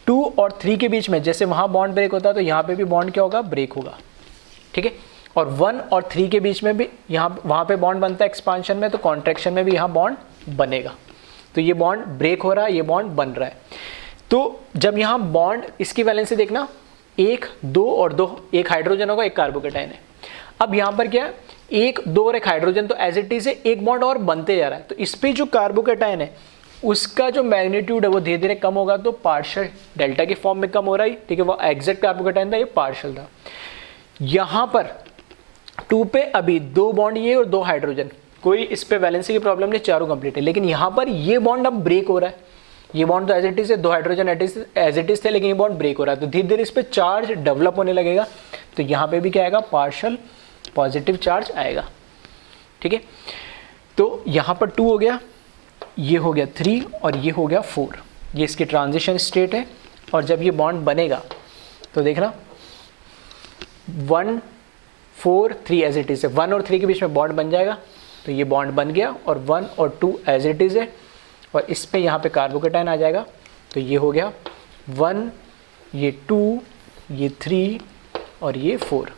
2 और 3 के बीच में जैसे वहां बॉन्ड ब्रेक होता है तो यहाँ पे भी बॉन्ड क्या होगा, ब्रेक होगा, ठीक है। और 1 और 3 के बीच में भी यहाँ वहां पे बॉन्ड बनता है एक्सपांशन में, तो कॉन्ट्रैक्शन में भी यहाँ बॉन्ड बनेगा। तो ये बॉन्ड ब्रेक हो रहा है, ये बॉन्ड बन रहा है। तो जब यहाँ बॉन्ड, इसकी वैलेंसी देखना 1 2 और 2, एक हाइड्रोजन होगा एक कार्बोकेटाइन है। अब यहाँ पर क्या है, 1 2 और एक हाइड्रोजन, तो एज इट इज है, एक बॉन्ड और बनते जा रहा है। तो इस पे जो कार्बोकेटाइन है उसका जो मैग्नीट्यूड है वो धीरे धीरे कम होगा, तो पार्शियल डेल्टा की फॉर्म में कम हो रहा है, ठीक है। वो एग्जैक्ट कार्बोकेटाइन था, ये पार्शियल था। यहाँ पर 2 पे अभी 2 बॉन्ड ये और 2 हाइड्रोजन, कोई इस पे वैलेंसी की प्रॉब्लम नहीं, चारों कंप्लीट है। लेकिन यहाँ पर ये बॉन्ड अब ब्रेक हो रहा है, ये बॉन्ड तो एज इट इज है, 2 हाइड्रोजन एज इट इज थे, लेकिन ये बॉन्ड ब्रेक हो रहा है, तो धीरे धीरे इस पे चार्ज डेवलप होने लगेगा। तो यहाँ पे भी क्या आएगा, पार्शियल पॉजिटिव चार्ज आएगा, ठीक है। तो यहाँ पर 2 हो गया, ये हो गया 3 और ये हो गया 4, ये इसकी ट्रांजिशन स्टेट है। और जब ये बॉन्ड बनेगा तो देखना 1 4 3 एज इट इज है, 1 और 3 के बीच में बॉन्ड बन जाएगा, तो ये बॉन्ड बन गया और 1 और 2 एज इट इज है, और इस पे यहाँ पे कार्बोकेटाइन आ जाएगा, तो ये हो गया 1, ये 2, ये 3 और ये 4।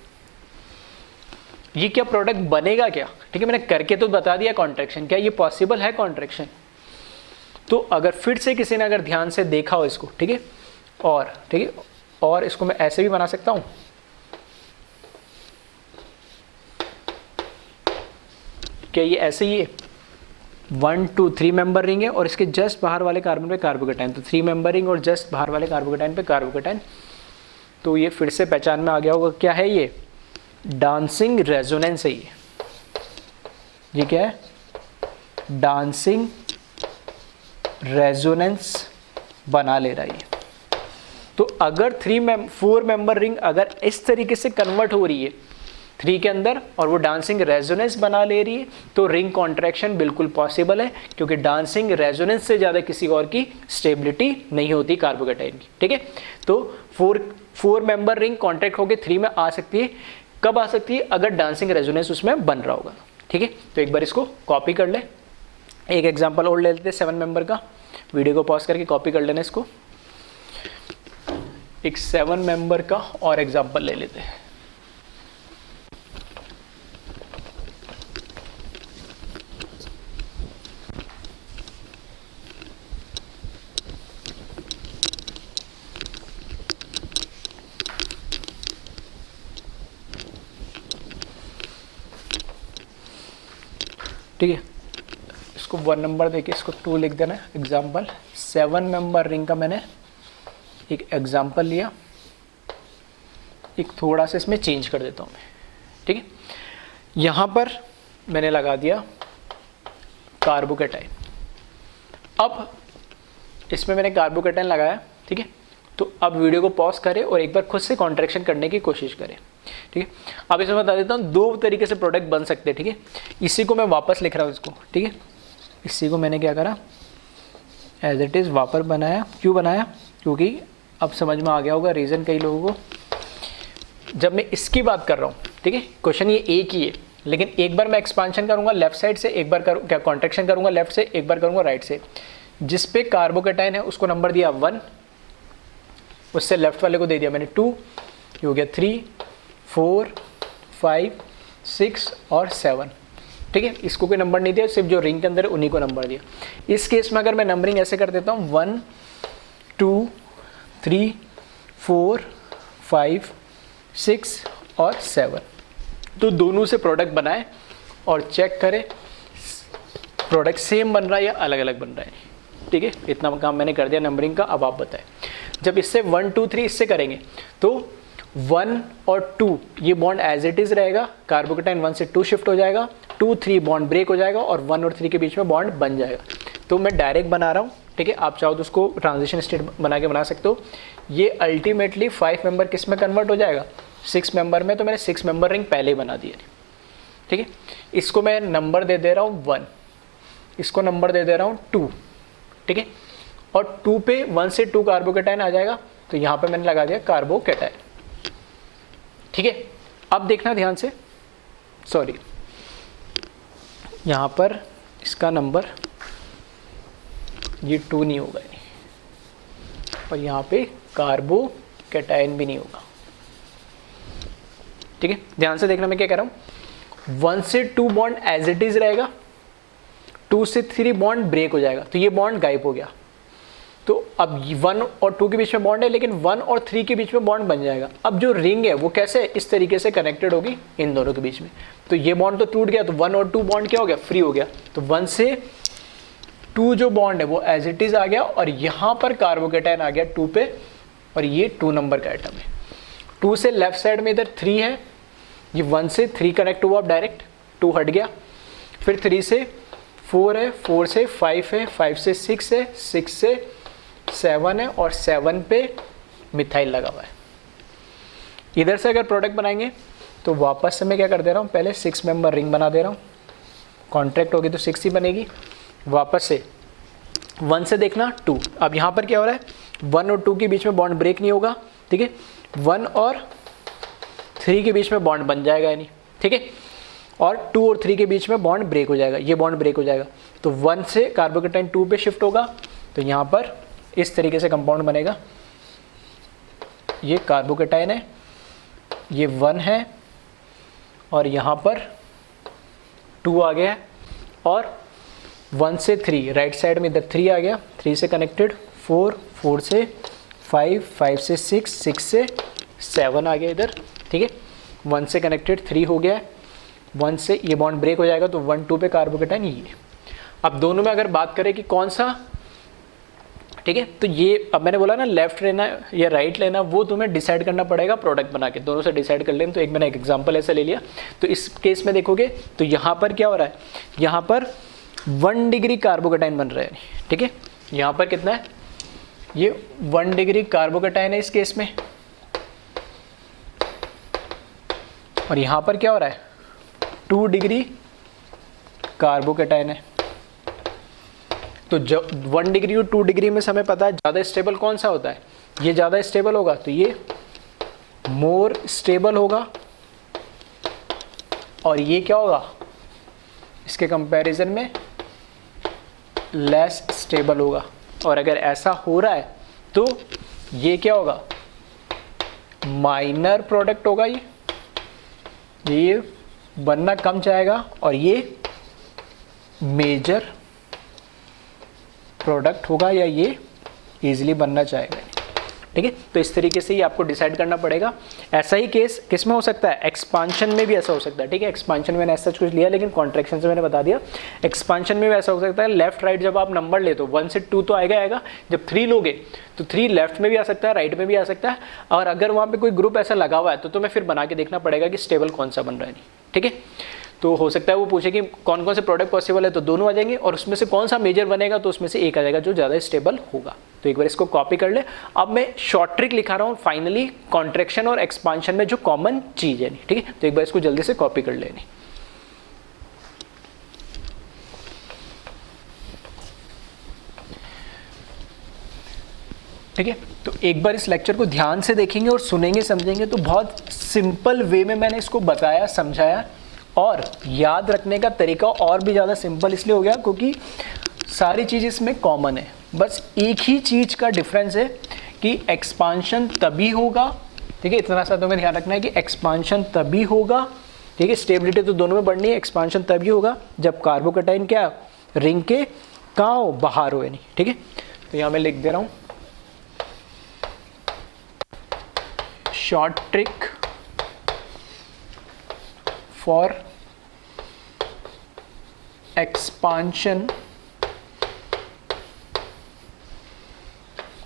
ये क्या प्रोडक्ट बनेगा क्या, ठीक है। मैंने करके तो बता दिया कॉन्ट्रैक्शन, क्या ये पॉसिबल है कॉन्ट्रैक्शन। तो अगर फिर से किसी ने अगर ध्यान से देखा हो इसको, ठीक है, और ठीक है, और इसको मैं ऐसे भी बना सकता हूं, क्या ये ऐसे ही है, 1 2 3 मेंबर रिंग है और इसके जस्ट बाहर वाले कार्बन पे कार्बोकेटाइन, तो 3 मेंबर रिंग और जस्ट बाहर वाले कार्बोकेटाइन पे कार्बोकेटाइन। तो ये फिर से पहचान में आ गया होगा, क्या है ये, डांसिंग रेजोनेंस है। ये क्या है, डांसिंग रेजोनेंस बना ले रहा है। तो अगर 4 मेंबर रिंग अगर इस तरीके से कन्वर्ट हो रही है 3 के अंदर और वो डांसिंग रेजोनेंस बना ले रही है, तो रिंग कॉन्ट्रैक्शन बिल्कुल पॉसिबल है, क्योंकि डांसिंग रेजोनेंस से ज़्यादा किसी और की स्टेबिलिटी नहीं होती कार्बोकेटाइन की, ठीक है। तो 4 मेंबर रिंग कॉन्ट्रैक्ट होकर 3 में आ सकती है। कब आ सकती है, अगर डांसिंग रेजोनेंस उसमें बन रहा होगा, ठीक है। तो एक बार इसको कॉपी कर ले, एक एग्जांपल और ले लेते हैं 7 मेंबर का, वीडियो को पॉज करके कॉपी कर लेना इसको। एक 7 मेंबर का और एग्जांपल ले लेते हैं। ठीक है, इसको 1 नंबर देके इसको 2 लिख देना है। एग्जाम्पल 7 मेंबर रिंग का मैंने एक एग्जाम्पल लिया, एक थोड़ा सा इसमें चेंज कर देता हूँ मैं। ठीक है, यहाँ पर मैंने लगा दिया कार्बोकेटाइन। अब इसमें मैंने कार्बोकेटाइन लगाया। ठीक है, तो अब वीडियो को पॉज करें और एक बार खुद से कॉन्ट्रैक्शन करने की कोशिश करें। ठीक है, अब इसमें बता देता हूँ 2 तरीके से प्रोडक्ट बन सकते हैं। ठीक है, इसी को मैं वापस लिख रहा हूँ इसको। ठीक है, इसी को मैंने क्या करा, एज इट इज़ वापस बनाया। क्यों बनाया? क्योंकि अब समझ में आ गया होगा रीज़न कई लोगों को। जब मैं इसकी बात कर रहा हूँ, ठीक है, क्वेश्चन ये एक ही है, लेकिन एक बार मैं एक्सपांशन करूँगा लेफ्ट साइड से, एक बार क्या कॉन्ट्रैक्शन करूँगा लेफ्ट से, एक बार करूँगा राइट से। जिस पे कार्बोकेटाइन है उसको नंबर दिया 1, उससे लेफ्ट वाले को दे दिया मैंने 2, ये हो गया 3, 4, 5, 6 और 7। ठीक है, इसको कोई नंबर नहीं दिया, सिर्फ जो रिंग के अंदर है उन्हीं को नंबर दिया। इस केस में अगर मैं नंबरिंग ऐसे कर देता हूँ 1, 2, 3, 4, 5, 6 और 7, तो दोनों से प्रोडक्ट बनाए और चेक करें प्रोडक्ट सेम बन रहा है या अलग अलग बन रहा है। ठीक है, इतना काम मैंने कर दिया नंबरिंग का। अब आप बताएं, जब इससे 1, 2, 3 इससे करेंगे तो 1 और 2 ये बॉन्ड एज इट इज रहेगा, कार्बोकेटाइन 1 से 2 शिफ्ट हो जाएगा, 2, 3 बॉन्ड ब्रेक हो जाएगा और 1 और 3 के बीच में बॉन्ड बन जाएगा। तो मैं डायरेक्ट बना रहा हूँ। ठीक है, आप चाहो तो उसको ट्रांजिशन स्टेट बना के बना सकते हो। ये अल्टीमेटली 5 मेंबर किस में कन्वर्ट हो जाएगा, 6 मेंबर में। तो मैंने 6 मेंबर रिंग पहले ही बना दिया। ठीक है, इसको मैं नंबर दे दे रहा हूँ 1, इसको नंबर दे दे रहा हूँ 2। ठीक है, और 2 पे 1 से 2 कार्बोकेटाइन आ जाएगा, तो यहाँ पे मैंने लगा दिया कार्बोकेटाइन। ठीक है, अब देखना ध्यान से, सॉरी यहाँ पर इसका नंबर ये 2 नहीं होगा और यहाँ पे कार्बोकेटाइन भी नहीं होगा। ठीक है, ध्यान से देखना मैं क्या कह रहा हूँ। 1 से 2 बॉन्ड एज इट इज रहेगा, 2 से 3 बॉन्ड ब्रेक हो जाएगा, तो ये बॉन्ड गायब हो गया। तो अब 1 और 2 के बीच में बॉन्ड है, लेकिन 1 और 3 के बीच में बॉन्ड बन जाएगा। अब जो रिंग है वो कैसे इस तरीके से कनेक्टेड होगी इन दोनों के बीच में, तो ये बॉन्ड तो टूट गया, तो 1 और 2 बॉन्ड क्या हो गया, फ्री हो गया। तो 1 से 2 जो बॉन्ड है वो एज इट इज आ गया और यहाँ पर कार्बोकेटाइन आ गया 2 पे, और ये 2 नंबर का आइटम है। 2 से लेफ्ट साइड में इधर 3 है, ये 1 से 3 कनेक्ट हुआ डायरेक्ट, 2 हट गया। फिर 3 से 4 है, 4 से 5 है, 5 से 6 है, 6 से 7 है और 7 पे मिथाइल लगा हुआ है। इधर से अगर प्रोडक्ट बनाएंगे तो वापस से मैं क्या कर दे रहा हूँ, पहले 6 मेंबर रिंग बना दे रहा हूँ। कॉन्ट्रैक्ट होगी तो 6 ही बनेगी। वापस से 1 से देखना 2। अब यहाँ पर क्या हो रहा है, 1 और 2 के बीच में बॉन्ड ब्रेक नहीं होगा। ठीक है, 1 और 3 के बीच में बॉन्ड बन जाएगा यानी। ठीक है, और 2 और 3 के बीच में बॉन्ड ब्रेक हो जाएगा, ये बॉन्ड ब्रेक हो जाएगा। तो 1 से कार्बोकेटाइन 2 पे शिफ्ट होगा, तो यहाँ पर इस तरीके से कंपाउंड बनेगा। ये कार्बोकेटाइन है, ये 1 है और यहाँ पर 2 आ गया है, और 1 से 3 राइट साइड में इधर 3 आ गया, 3 से कनेक्टेड 4, 4 से 5, 5 से 6, 6 से 7 आ गया इधर। ठीक है, 1 से कनेक्टेड 3 हो गया है, 1 से ये बॉन्ड ब्रेक हो जाएगा, तो 1, 2 पे कार्बोकेटाइन ये। अब दोनों में अगर बात करें कि कौन सा, ठीक है, तो ये अब मैंने बोला ना लेफ्ट लेना या राइट लेना, वो तुम्हें डिसाइड करना पड़ेगा प्रोडक्ट बना के, दोनों से डिसाइड कर लें। तो एक मैंने एक एग्जांपल ऐसा ले लिया, तो इस केस में देखोगे तो यहाँ पर क्या हो रहा है, यहाँ पर 1 डिग्री कार्बोकेटाइन बन रहा है। ठीक है, यहाँ पर कितना है, ये 1 डिग्री कार्बोकेटाइन है इस केस में, और यहाँ पर क्या हो रहा है, 2 डिग्री कार्बोकेटाइन है। तो जब 1 डिग्री और 2 डिग्री में हमें पता है ज़्यादा स्टेबल कौन सा होता है, ये ज़्यादा स्टेबल होगा, तो ये मोर स्टेबल होगा, और ये क्या होगा इसके कंपैरिजन में लेस स्टेबल होगा। और अगर ऐसा हो रहा है तो ये क्या होगा, माइनर प्रोडक्ट होगा, ये बनना कम चाहेगा, और ये मेजर प्रोडक्ट होगा या ये इजीली बनना चाहेगा। ठीक है, तो इस तरीके से ही आपको डिसाइड करना पड़ेगा। ऐसा ही केस किस में हो सकता है, एक्सपांशन में भी ऐसा हो सकता है। ठीक है, एक्सपांशन में मैंने ऐसा कुछ लिया, लेकिन कॉन्ट्रैक्शन से मैंने बता दिया। एक्सपांशन में भी ऐसा हो सकता है, लेफ्ट राइट जब आप नंबर ले तो 1 से 2 तो आएगा। जब 3 लोगे तो 3 लेफ्ट में भी आ सकता है, राइट में भी आ सकता है, और अगर वहाँ पे कोई ग्रुप ऐसा लगा हुआ है तो तुम्हें फिर बना के देखना पड़ेगा कि स्टेबल कौन सा बन रहा है। नहीं, ठीक है, तो हो सकता है वो पूछे कि कौन कौन से प्रोडक्ट पॉसिबल है, तो दोनों आ जाएंगे, और उसमें से कौन सा मेजर बनेगा तो उसमें से एक आ जाएगा जो ज़्यादा स्टेबल होगा। तो एक बार इसको कॉपी कर ले। अब मैं शॉर्ट ट्रिक लिखा रहा हूँ फाइनली कॉन्ट्रैक्शन और एक्सपांशन में जो कॉमन चीज़ है। ठीक है, तो एक बार इसको जल्दी से कॉपी कर लेनी। ठीक है, तो एक बार इस लेक्चर को ध्यान से देखेंगे और सुनेंगे समझेंगे तो बहुत सिंपल वे में मैंने इसको बताया समझाया, और याद रखने का तरीका और भी ज़्यादा सिंपल इसलिए हो गया क्योंकि सारी चीज़ इसमें कॉमन है। बस एक ही चीज़ का डिफरेंस है कि एक्सपांशन तभी होगा, ठीक है, इतना सा तुम्हें ध्यान रखना है कि एक्सपांशन तभी होगा, ठीक है, स्टेबिलिटी तो दोनों में बढ़नी है, एक्सपांशन तभी होगा जब कार्बोकैटायन क्या रिंग के कहाँ हो, बाहर हो, यानी। ठीक है, तो यहाँ मैं लिख दे रहा हूँ शॉर्ट ट्रिक फॉर एक्सपांशन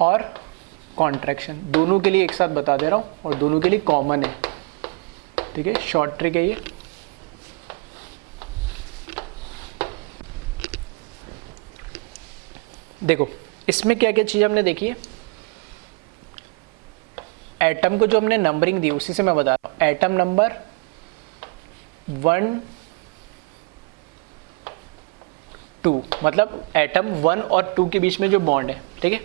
और कॉन्ट्रैक्शन, दोनों के लिए एक साथ बता दे रहा हूँ और दोनों के लिए कॉमन है। ठीक है, शॉर्ट ट्रिक है ये। देखो इसमें क्या क्या चीज़ हमने देखी है। एटम को जो हमने नंबरिंग दी उसी से मैं बता रहा हूँ। एटम नंबर 1 2, मतलब एटम 1 और 2 के बीच में जो बॉन्ड है। ठीक है,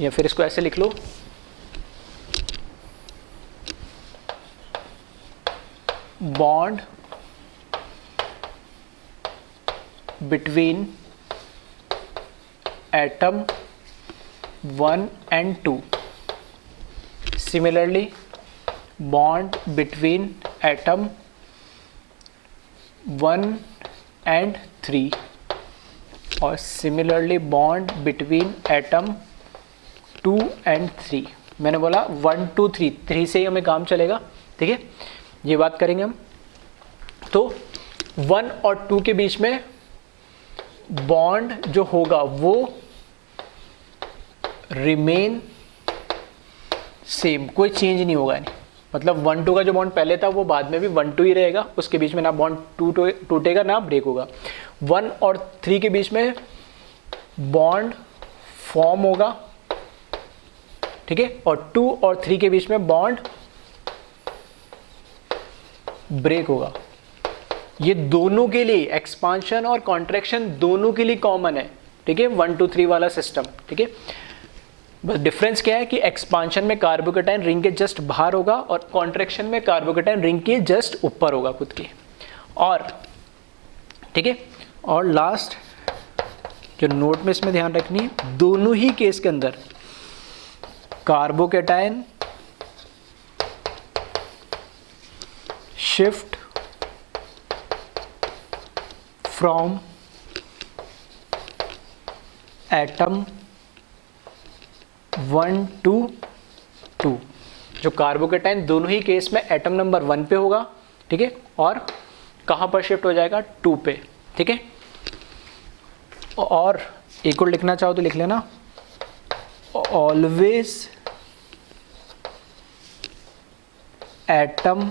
या फिर इसको ऐसे लिख लो, bond between atom 1 and 2, similarly bond between atom 1 and 3, और similarly bond between atom 2 and 3। मैंने बोला 1 2 3, 3 से ही हमें काम चलेगा। ठीक है, ये बात करेंगे हम। तो 1 और 2 के बीच में बॉन्ड जो होगा वो रिमेन सेम, कोई चेंज नहीं होगा। नहीं मतलब 1 2 का जो बॉन्ड पहले था वो बाद में भी 1 2 ही रहेगा, उसके बीच में ना बॉन्ड टूटेगा ना ब्रेक होगा। 1 और 3 के बीच में बॉन्ड फॉर्म होगा, ठीक है, और 2 और 3 के बीच में बॉन्ड ब्रेक होगा। ये दोनों के लिए एक्सपांशन और कॉन्ट्रैक्शन दोनों के लिए कॉमन है। ठीक है, 1 2 3 वाला सिस्टम। ठीक है, बस डिफरेंस क्या है कि एक्सपांशन में कार्बोकैटायन रिंग के जस्ट बाहर होगा और कॉन्ट्रैक्शन में कार्बोकैटायन रिंग के जस्ट ऊपर होगा खुद के। और ठीक है, और लास्ट जो नोट में इसमें ध्यान रखनी है, दोनों ही केस के अंदर carbocation shift from atom 1 to 2। जो कार्बोकैटायन दोनों ही केस में एटम नंबर 1 पे होगा, ठीक है, और कहाँ पर शिफ्ट हो जाएगा, 2 पे। ठीक है, और एक और लिखना चाहो तो लिख लेना, always atom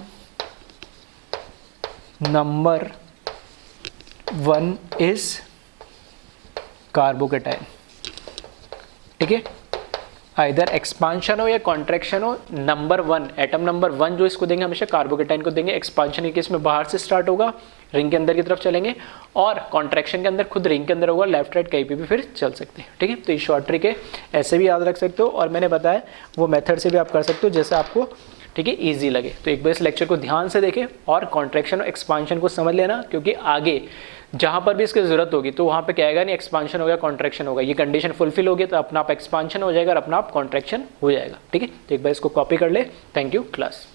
number 1 is carbocation. ठीक है, आइदर एक्सपांशन हो या कॉन्ट्रैक्शन हो, नंबर 1 एटम नंबर 1 जो इसको देंगे हमेशा कार्बोकैटायन को देंगे। एक्सपांशन के केस में बाहर से स्टार्ट होगा, रिंग के अंदर की तरफ चलेंगे, और कॉन्ट्रैक्शन के अंदर खुद रिंग के अंदर होगा, लेफ्ट राइट कहीं पे भी फिर चल सकते हैं। ठीक है, तो ये शॉर्ट ट्रिक है, ऐसे भी याद रख सकते हो, और मैंने बताया वो मेथड से भी आप कर सकते हो जैसे आपको ठीक है, ईजी लगे। तो एक बार इस लेक्चर को ध्यान से देखें और कॉन्ट्रैक्शन और एक्सपांशन को समझ लेना, क्योंकि आगे जहाँ पर भी इसकी ज़रूरत होगी तो वहाँ पे क्या आएगा, नहीं एक्सपांशन होगा कॉन्ट्रैक्शन होगा, ये कंडीशन फुलफिल होगी तो अपना आप एक्सपांशन हो जाएगा और अपना आप कॉन्ट्रैक्शन हो जाएगा। ठीक है, तो एक बार इसको कॉपी कर ले। Thank you class.